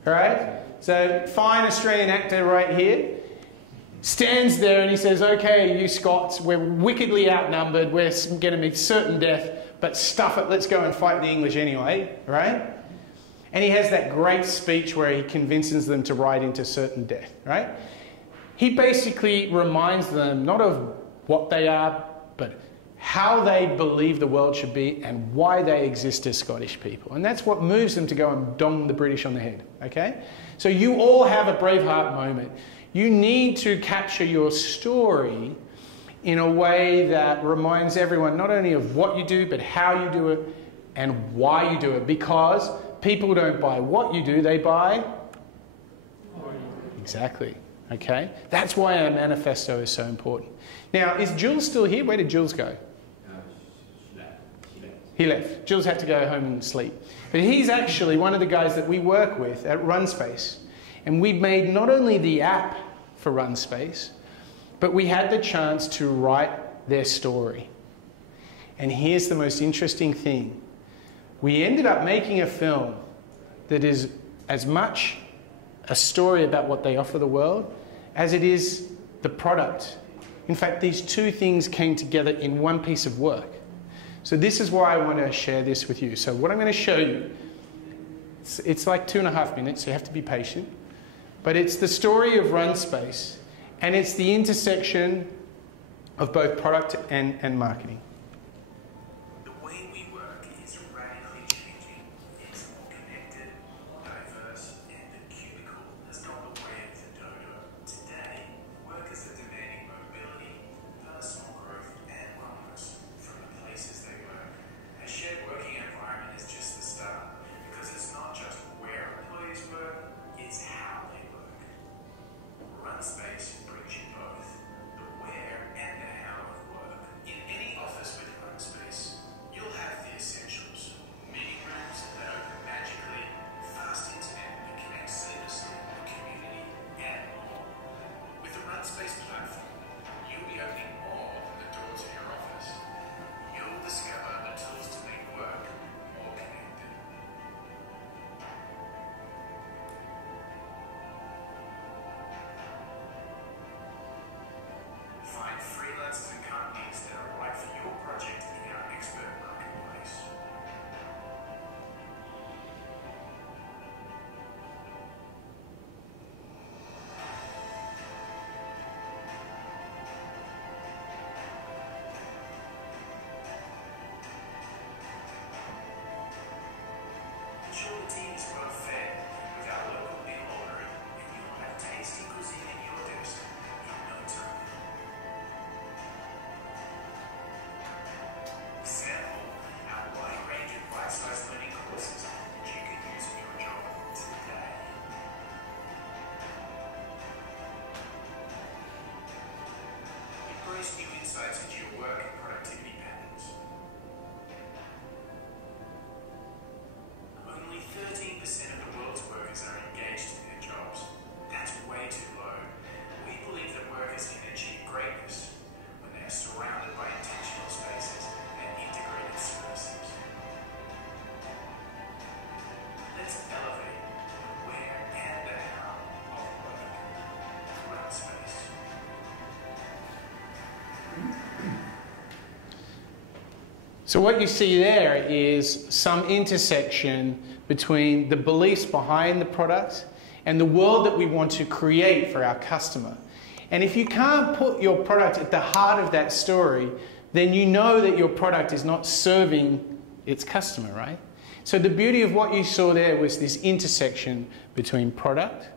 All right? So, fine Australian actor right here stands there and he says, okay, you Scots, we're wickedly outnumbered, we're going to meet certain death, but stuff it, let's go and fight the English anyway, right? And he has that great speech where he convinces them to ride into certain death, right? He basically reminds them not of what they are, but how they believe the world should be and why they exist as Scottish people. And that's what moves them to go and dong the British on the head, okay? So you all have a Braveheart moment. You need to capture your story in a way that reminds everyone not only of what you do, but how you do it and why you do it. Because people don't buy what you do, they buy... Exactly. Okay? That's why our manifesto is so important. Now, is Jules still here? Where did Jules go? He left. Jules had to go home and sleep. But he's actually one of the guys that we work with at RunSpace. And we made not only the app for RunSpace, but we had the chance to write their story. And here's the most interesting thing. We ended up making a film that is as much a story about what they offer the world as it is the product. In fact, these two things came together in one piece of work. So this is why I want to share this with you. So what I'm going to show you, it's like 2.5 minutes, so you have to be patient. But it's the story of RunSpace, and it's the intersection of both product and marketing. The way we work is radically changing. It's more connected, diverse, and the cubicle has gone the way of the dodo. Today, workers are demanding mobility, personal growth, and wellness from the places they work. So what you see there is some intersection between the beliefs behind the product and the world that we want to create for our customer. And if you can't put your product at the heart of that story, then you know that your product is not serving its customer, right? So the beauty of what you saw there was this intersection between product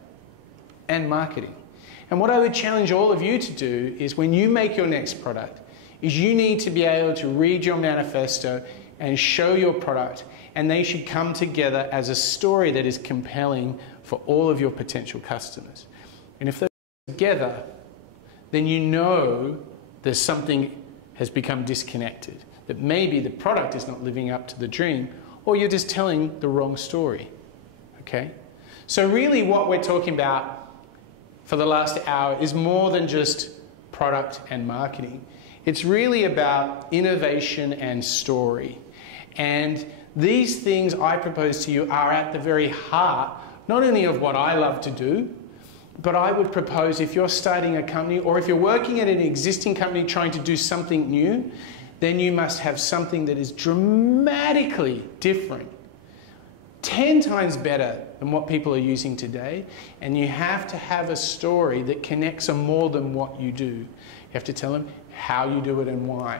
and marketing. And what I would challenge all of you to do is when you make your next product, is you need to be able to read your manifesto and show your product, and they should come together as a story that is compelling for all of your potential customers. And if they're together, then you know there's something has become disconnected, that maybe the product is not living up to the dream, or you're just telling the wrong story, okay? So really what we're talking about for the last hour is more than just product and marketing. It's really about innovation and story. And these things I propose to you are at the very heart, not only of what I love to do, but I would propose if you're starting a company or if you're working at an existing company trying to do something new, then you must have something that is dramatically different, 10 times better than what people are using today. And you have to have a story that connects on more than what you do. You have to tell them how you do it and why.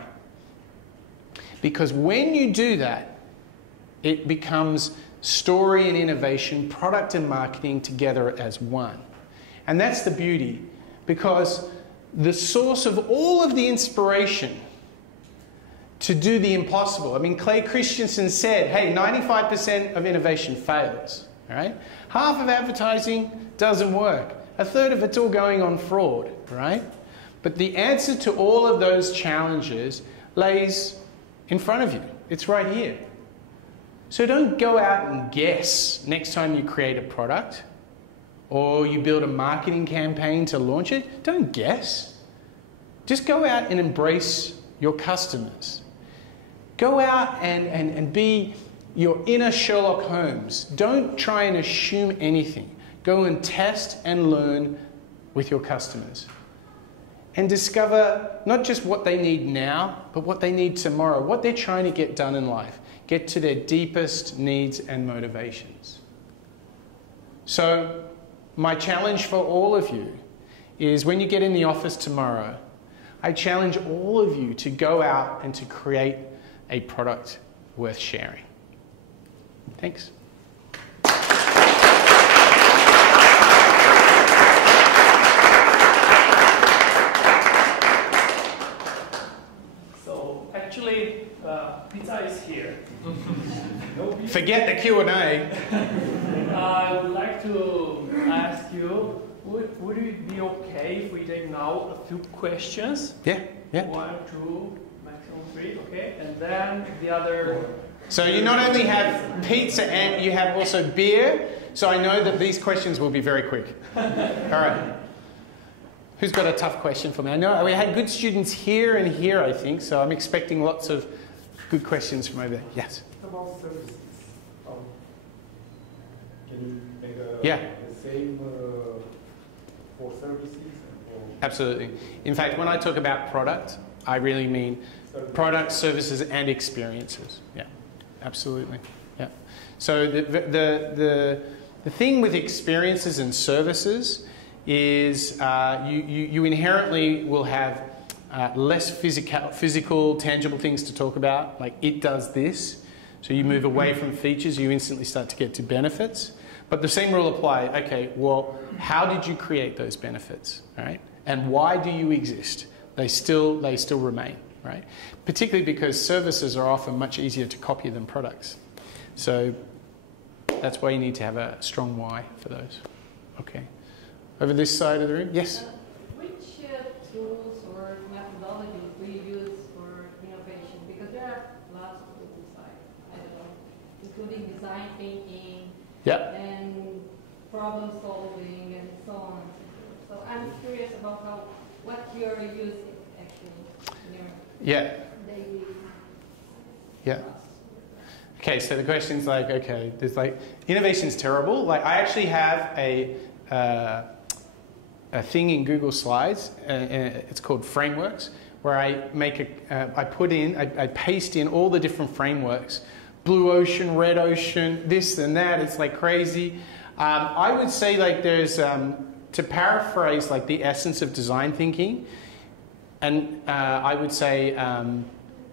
Because when you do that, it becomes story and innovation, product and marketing together as one. And that's the beauty, because the source of all of the inspiration to do the impossible. I mean, Clay Christensen said, hey, 95% of innovation fails, all right? Half of advertising doesn't work. A third of it's all going on fraud, right? But the answer to all of those challenges lays in front of you. It's right here. So don't go out and guess next time you create a product or you build a marketing campaign to launch it. Don't guess. Just go out and embrace your customers. Go out and be your inner Sherlock Holmes. Don't try and assume anything. Go and test and learn with your customers. And discover not just what they need now, but what they need tomorrow, what they're trying to get done in life. Get to their deepest needs and motivations. So my challenge for all of you is when you get in the office tomorrow, I challenge all of you to go out and to create a product worth sharing. Thanks. So actually, pizza is here. Forget the Q&A. I would like to ask you, would it be okay if we take now a few questions? Yeah. 1, 2, maximum 3, okay? And then the other... So you not only have pizza and you have also beer, so I know that these questions will be very quick. All right. Who's got a tough question for me? I know we had good students here and here, I think, so I'm expecting lots of good questions from over there. Yes? About services. Can you make the same for services? Absolutely. In fact, when I talk about product, I really mean product, services, and experiences. Yeah, absolutely. Yeah. So the thing with experiences and services is you inherently will have less physical, tangible things to talk about, like it does this. So you move away from features, you instantly start to get to benefits. But the same rule applies. Okay, well, how did you create those benefits, right? And why do you exist? They still remain, right? Particularly because services are often much easier to copy than products. So that's why you need to have a strong why for those. Okay. Over this side of the room, yes? Which tools or methodologies do you use for innovation? Because there are lots of tools, like, I don't know, including design thinking, Yep. and problem solving, and so on and so forth. So I'm curious about what you're using actually in your daily Yeah. Okay, so the question's like, okay, there's like, innovation's terrible. Like, I actually have a thing in Google Slides, it's called Frameworks, where I paste in all the different frameworks, blue ocean, red ocean, this and that. It's like crazy. I would say like there's, to paraphrase like the essence of design thinking, and I would say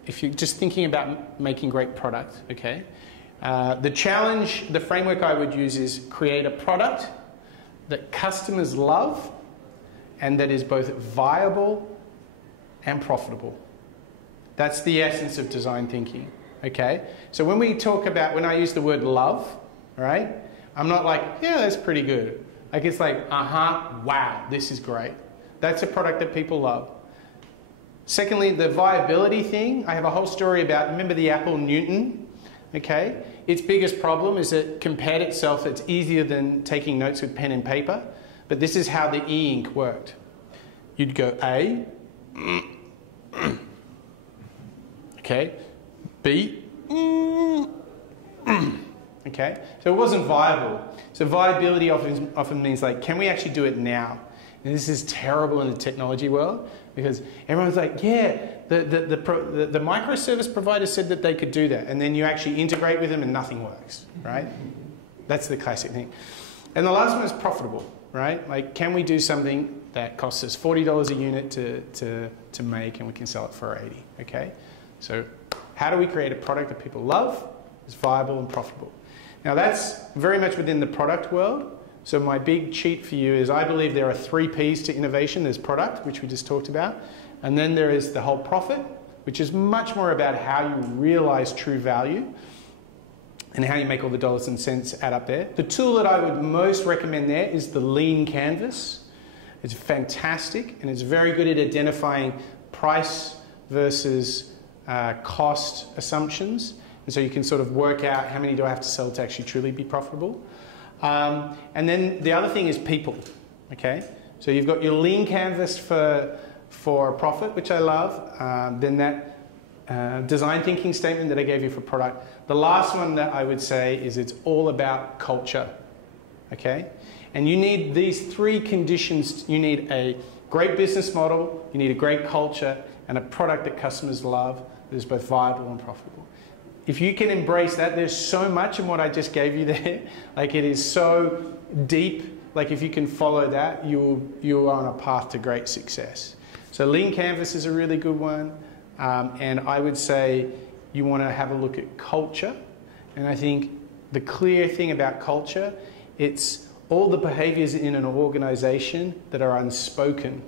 if you're just thinking about making great product, okay, the challenge, the framework I would use is create a product that customers love and that is both viable and profitable. That's the essence of design thinking, okay? So when we talk about, when I use the word love, right, I'm not like, yeah, that's pretty good. Like it's like, wow, this is great. That's a product that people love. Secondly, the viability thing, I have a whole story about, remember the Apple Newton? Okay, its biggest problem is it compared itself, it's easier than taking notes with pen and paper, but this is how the e-ink worked. You'd go A, okay, B, okay, so it wasn't viable. So viability often means like, can we actually do it now? And this is terrible in the technology world because everyone's like, yeah, the microservice provider said that they could do that, and then you actually integrate with them and nothing works, right? That's the classic thing. And the last one is profitable, right? Like, can we do something that costs us $40 a unit to make and we can sell it for $80, okay? So how do we create a product that people love, is viable and profitable? Now that's very much within the product world. So my big cheat for you is I believe there are 3 P's to innovation. There's product, which we just talked about. And then there is the whole profit, which is much more about how you realize true value and how you make all the dollars and cents add up there. The tool that I would most recommend there is the lean canvas. It's fantastic and it's very good at identifying price versus cost assumptions. And so you can sort of work out how many do I have to sell to actually truly be profitable. And then the other thing is people, okay? So you've got your lean canvas for profit, which I love. Then that design thinking statement that I gave you for product. The last one that I would say is it's all about culture, okay? And you need these 3 conditions. You need a great business model, you need a great culture, and a product that customers love that is both viable and profitable. If you can embrace that, there's so much in what I just gave you there. Like it is so deep. Like if you can follow that, you're on a path to great success. So lean canvas is a really good one. And I would say you want to have a look at culture. And I think the clear thing about culture, it's all the behaviors in an organization that are unspoken.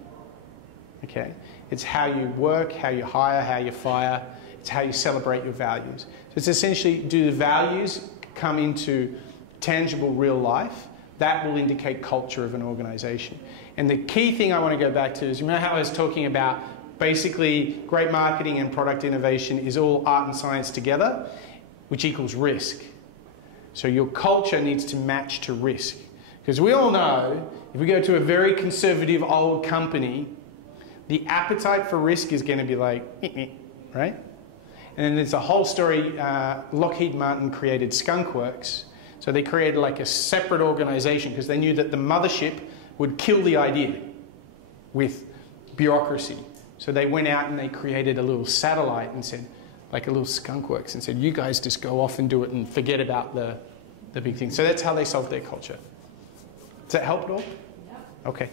Okay? It's how you work, how you hire, how you fire. It's how you celebrate your values. So it's essentially, do the values come into tangible real life? That will indicate culture of an organization. And the key thing I want to go back to is, you remember how I was talking about basically great marketing and product innovation is all art and science together, which equals risk. So your culture needs to match to risk. Because we all know, if we go to a very conservative old company, the appetite for risk is going to be like, right? And then there's a whole story, Lockheed Martin created Skunk Works. So they created like a separate organization because they knew that the mothership would kill the idea with bureaucracy. So they went out and they created a little satellite and said, like a little Skunk Works, and said, you guys just go off and do it and forget about the big thing. So that's how they solved their culture. Does that help at all? Yeah. Okay.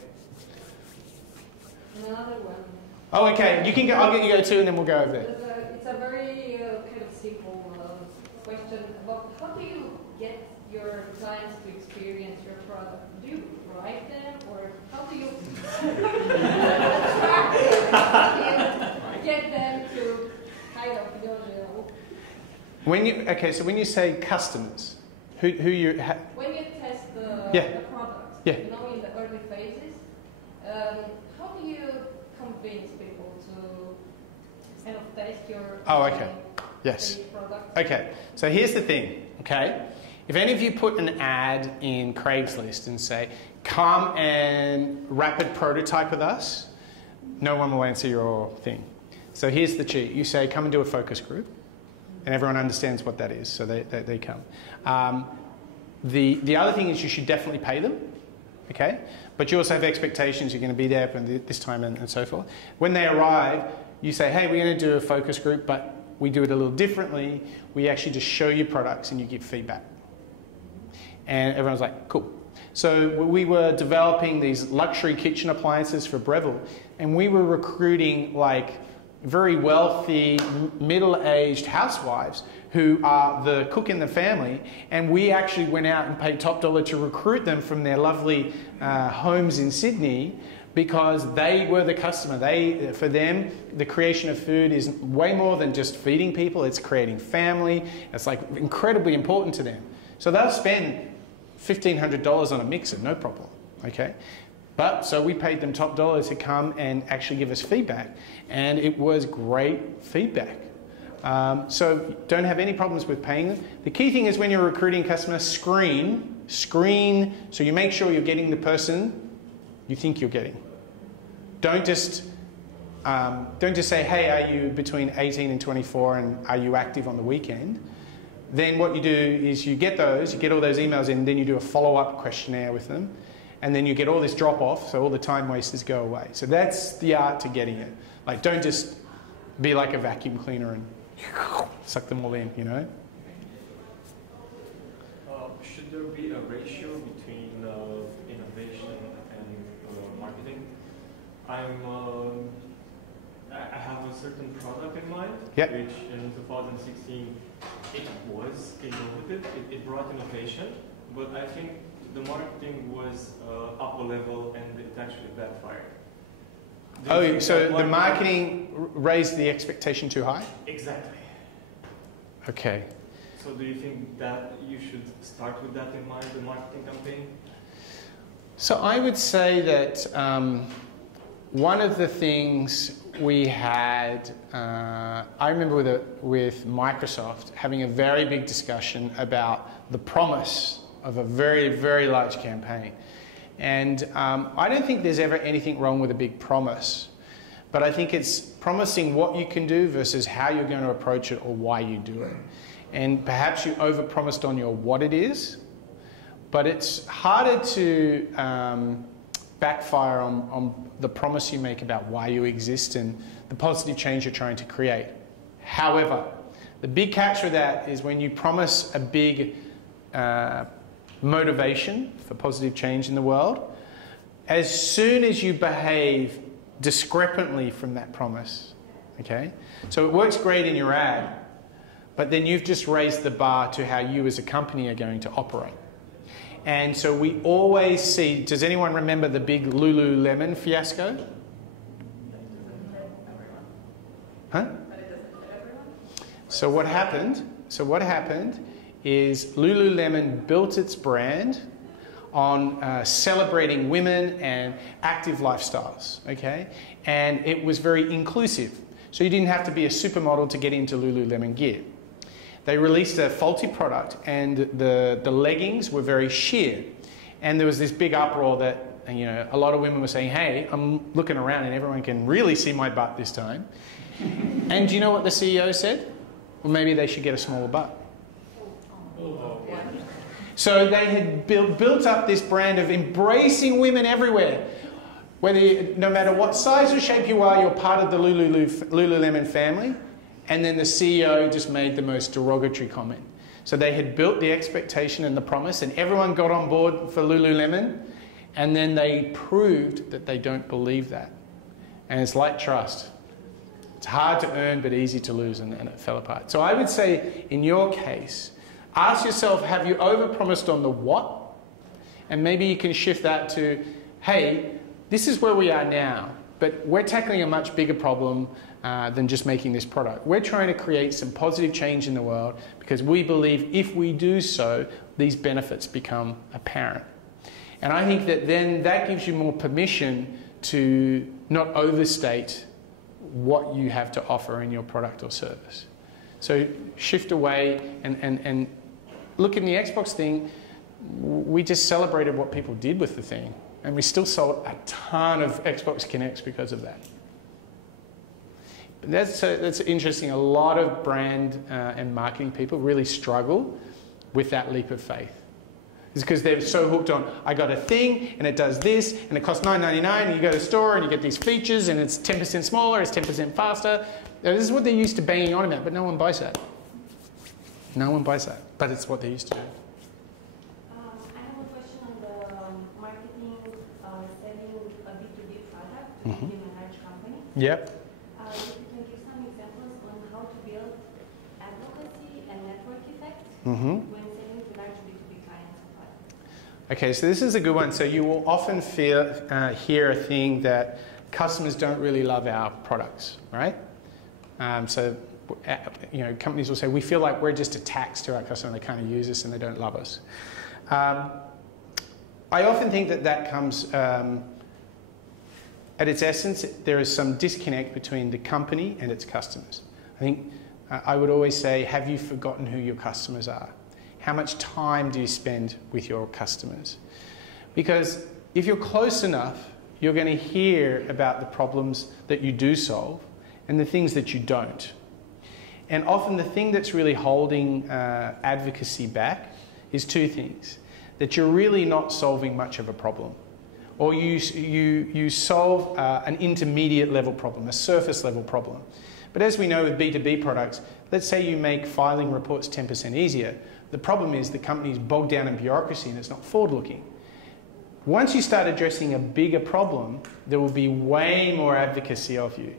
Another one. Oh, okay. You can go. I'll get you go too, and then we'll go over there. It's a very kind of simple question. But how do you get your clients to experience your product? Do you write them, or how do you attract them and get them to kind of So when you say customers, who you when you test the products, in the early phases, how do you convince people to kind of taste your product? Okay, so here's the thing, okay? If any of you put an ad in Craigslist and say, come and rapid prototype with us, no one will answer your thing. So here's the cheat. You say, come and do a focus group, and everyone understands what that is, so they come. The other thing is you should definitely pay them, okay? But you also have expectations. You're going to be there this time and so forth. When they arrive, you say, hey, we're going to do a focus group, but we do it a little differently. We actually just show you products and you give feedback. And everyone's like, cool. So we were developing these luxury kitchen appliances for Breville, and we were recruiting like very wealthy, middle-aged housewives who are the cook in the family, and we actually went out and paid top dollar to recruit them from their lovely homes in Sydney, because they were the customer. For them, the creation of food is way more than just feeding people. It's creating family. It's like incredibly important to them. So they'll spend $1,500 on a mixer, no problem, okay? But so we paid them top dollar to come and actually give us feedback, and it was great feedback. So don't have any problems with paying them. The key thing is when you're recruiting customers, screen, so you make sure you're getting the person you think you're getting. Don't just say, hey, are you between 18 and 24 and are you active on the weekend? Then what you do is you get all those emails in, then you do a follow-up questionnaire with them, and then you get all this drop-off, so all the time wasters go away. So that's the art to getting it. Like, don't just be like a vacuum cleaner and suck them all in, you know? Should there be a ratio between innovation and marketing? I have a certain product in mind, yep, which in 2016 it was innovative, it brought innovation, but I think the marketing was up a level and it actually backfired. Oh, so the marketing raised the expectation too high? Exactly. Okay. So do you think that you should start with that in mind, the marketing campaign? So I would say that one of the things we had, I remember with Microsoft having a very big discussion about the promise of a very, very large campaign. And I don't think there's ever anything wrong with a big promise, but I think it's promising what you can do versus how you're going to approach it or why you do it. And perhaps you overpromised on your what it is, but it's harder to backfire on the promise you make about why you exist and the positive change you're trying to create. However, the big catch with that is when you promise a big motivation for positive change in the world, as soon as you behave discrepantly from that promise, okay? So it works great in your ad, but then you've just raised the bar to how you as a company are going to operate. And so we always see, does anyone remember the big Lululemon fiasco? Huh? So what happened is Lululemon built its brand on celebrating women and active lifestyles, okay? And it was very inclusive. So you didn't have to be a supermodel to get into Lululemon gear. They released a faulty product and the leggings were very sheer. And there was this big uproar that, you know, a lot of women were saying, hey, I'm looking around and everyone can really see my butt this time. And do you know what the CEO said? Well, maybe they should get a smaller butt. So they had built up this brand of embracing women everywhere. No matter what size or shape you are, you're part of the Lululemon family. And then the CEO just made the most derogatory comment. So they had built the expectation and the promise, and everyone got on board for Lululemon, and then they proved that they don't believe that. And it's like trust. It's hard to earn, but easy to lose, and it fell apart. So I would say, in your case, ask yourself, have you overpromised on the what? And maybe you can shift that to, hey, this is where we are now, but we're tackling a much bigger problem than just making this product. We're trying to create some positive change in the world because we believe if we do so, these benefits become apparent. And I think that then that gives you more permission to not overstate what you have to offer in your product or service. So shift away and look in the Xbox thing, we just celebrated what people did with the thing. And we still sold a ton of Xbox Kinects because of that. But that's interesting. A lot of brand and marketing people really struggle with that leap of faith. It's because they're so hooked on, I got a thing, and it does this, and it costs $9.99, and you go to the store, and you get these features, and it's 10% smaller, it's 10% faster. Now, this is what they're used to banging on about, but no one buys that. No one buys that, but it's what they're used to do. I have a question on the marketing, selling a B2B product in a large company. Yep. If you can give some examples on how to build advocacy and network effect when selling to large B2B clients or products. Okay, so this is a good one. So you will often hear a thing that customers don't really love our products, right? Companies will say, we feel like we're just a tax to our customer. They kind of use us and they don't love us. I often think that comes, at its essence, there is some disconnect between the company and its customers. I think I would always say, have you forgotten who your customers are? How much time do you spend with your customers? Because if you're close enough, you're going to hear about the problems that you do solve and the things that you don't. And often the thing that's really holding advocacy back is two things. That you're really not solving much of a problem. Or you solve an intermediate level problem, a surface level problem. But as we know with B2B products, let's say you make filing reports 10% easier. The problem is the company's bogged down in bureaucracy and it's not forward looking. Once you start addressing a bigger problem, there will be way more advocacy of you.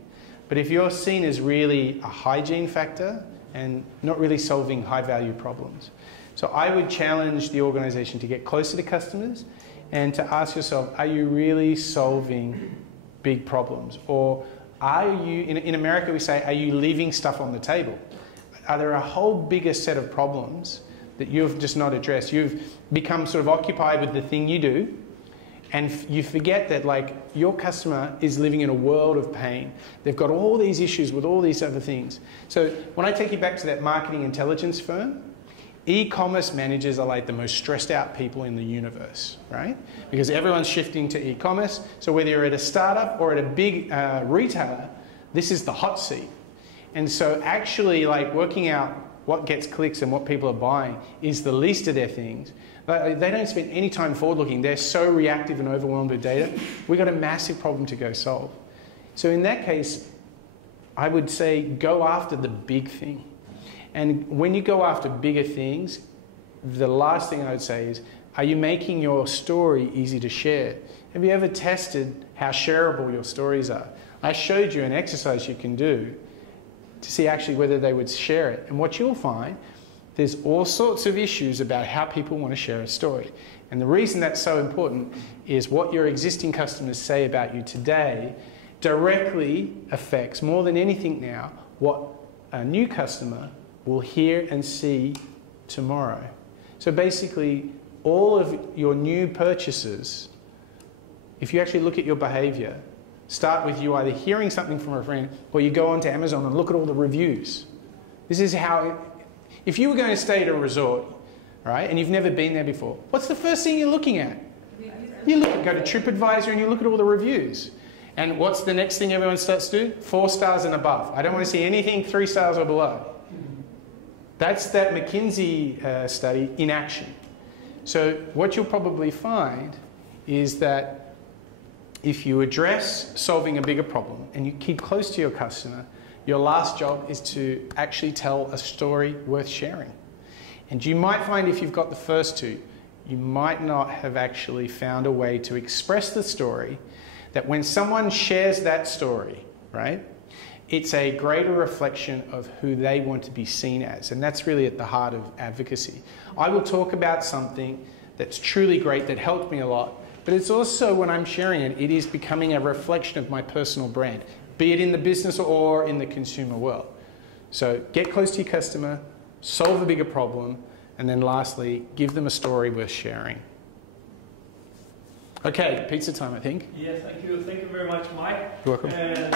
But if you're seen as really a hygiene factor and not really solving high value problems. So I would challenge the organization to get closer to customers and to ask yourself, are you really solving big problems? Or are you, in America we say, are you leaving stuff on the table? Are there a whole bigger set of problems that you've just not addressed? You've become sort of occupied with the thing you do, and you forget that like your customer is living in a world of pain. They've got all these issues with all these other things. So when I take you back to that marketing intelligence firm, e-commerce managers are like the most stressed out people in the universe, right? Because everyone's shifting to e-commerce. So whether you're at a startup or at a big retailer, this is the hot seat. And so actually like working out what gets clicks and what people are buying is the least of their things. They don't spend any time forward looking. They're so reactive and overwhelmed with data. We've got a massive problem to go solve. So in that case, I would say go after the big thing. And when you go after bigger things, the last thing I would say is, are you making your story easy to share? Have you ever tested how shareable your stories are? I showed you an exercise you can do to see actually whether they would share it. And what you'll find, there's all sorts of issues about how people want to share a story. And the reason that's so important is what your existing customers say about you today directly affects, more than anything now, what a new customer will hear and see tomorrow. So basically, all of your new purchases, if you actually look at your behavior, start with you either hearing something from a friend or you go onto Amazon and look at all the reviews. This is how, if you were going to stay at a resort, right, and you've never been there before, what's the first thing you're looking at? You go to TripAdvisor and you look at all the reviews. And what's the next thing everyone starts to do? 4 stars and above. I don't want to see anything 3 stars or below. That's that McKinsey study in action. So what you'll probably find is that if you address solving a bigger problem and you keep close to your customer, your last job is to actually tell a story worth sharing. And you might find if you've got the first two, you might not have actually found a way to express the story that when someone shares that story, right, it's a greater reflection of who they want to be seen as. And that's really at the heart of advocacy. I will talk about something that's truly great, that helped me a lot, but it's also, when I'm sharing it, it is becoming a reflection of my personal brand, be it in the business or in the consumer world. So get close to your customer, solve a bigger problem, and then lastly, give them a story worth sharing. Okay, pizza time, I think. Yes, thank you. Thank you very much, Mike. You're welcome. And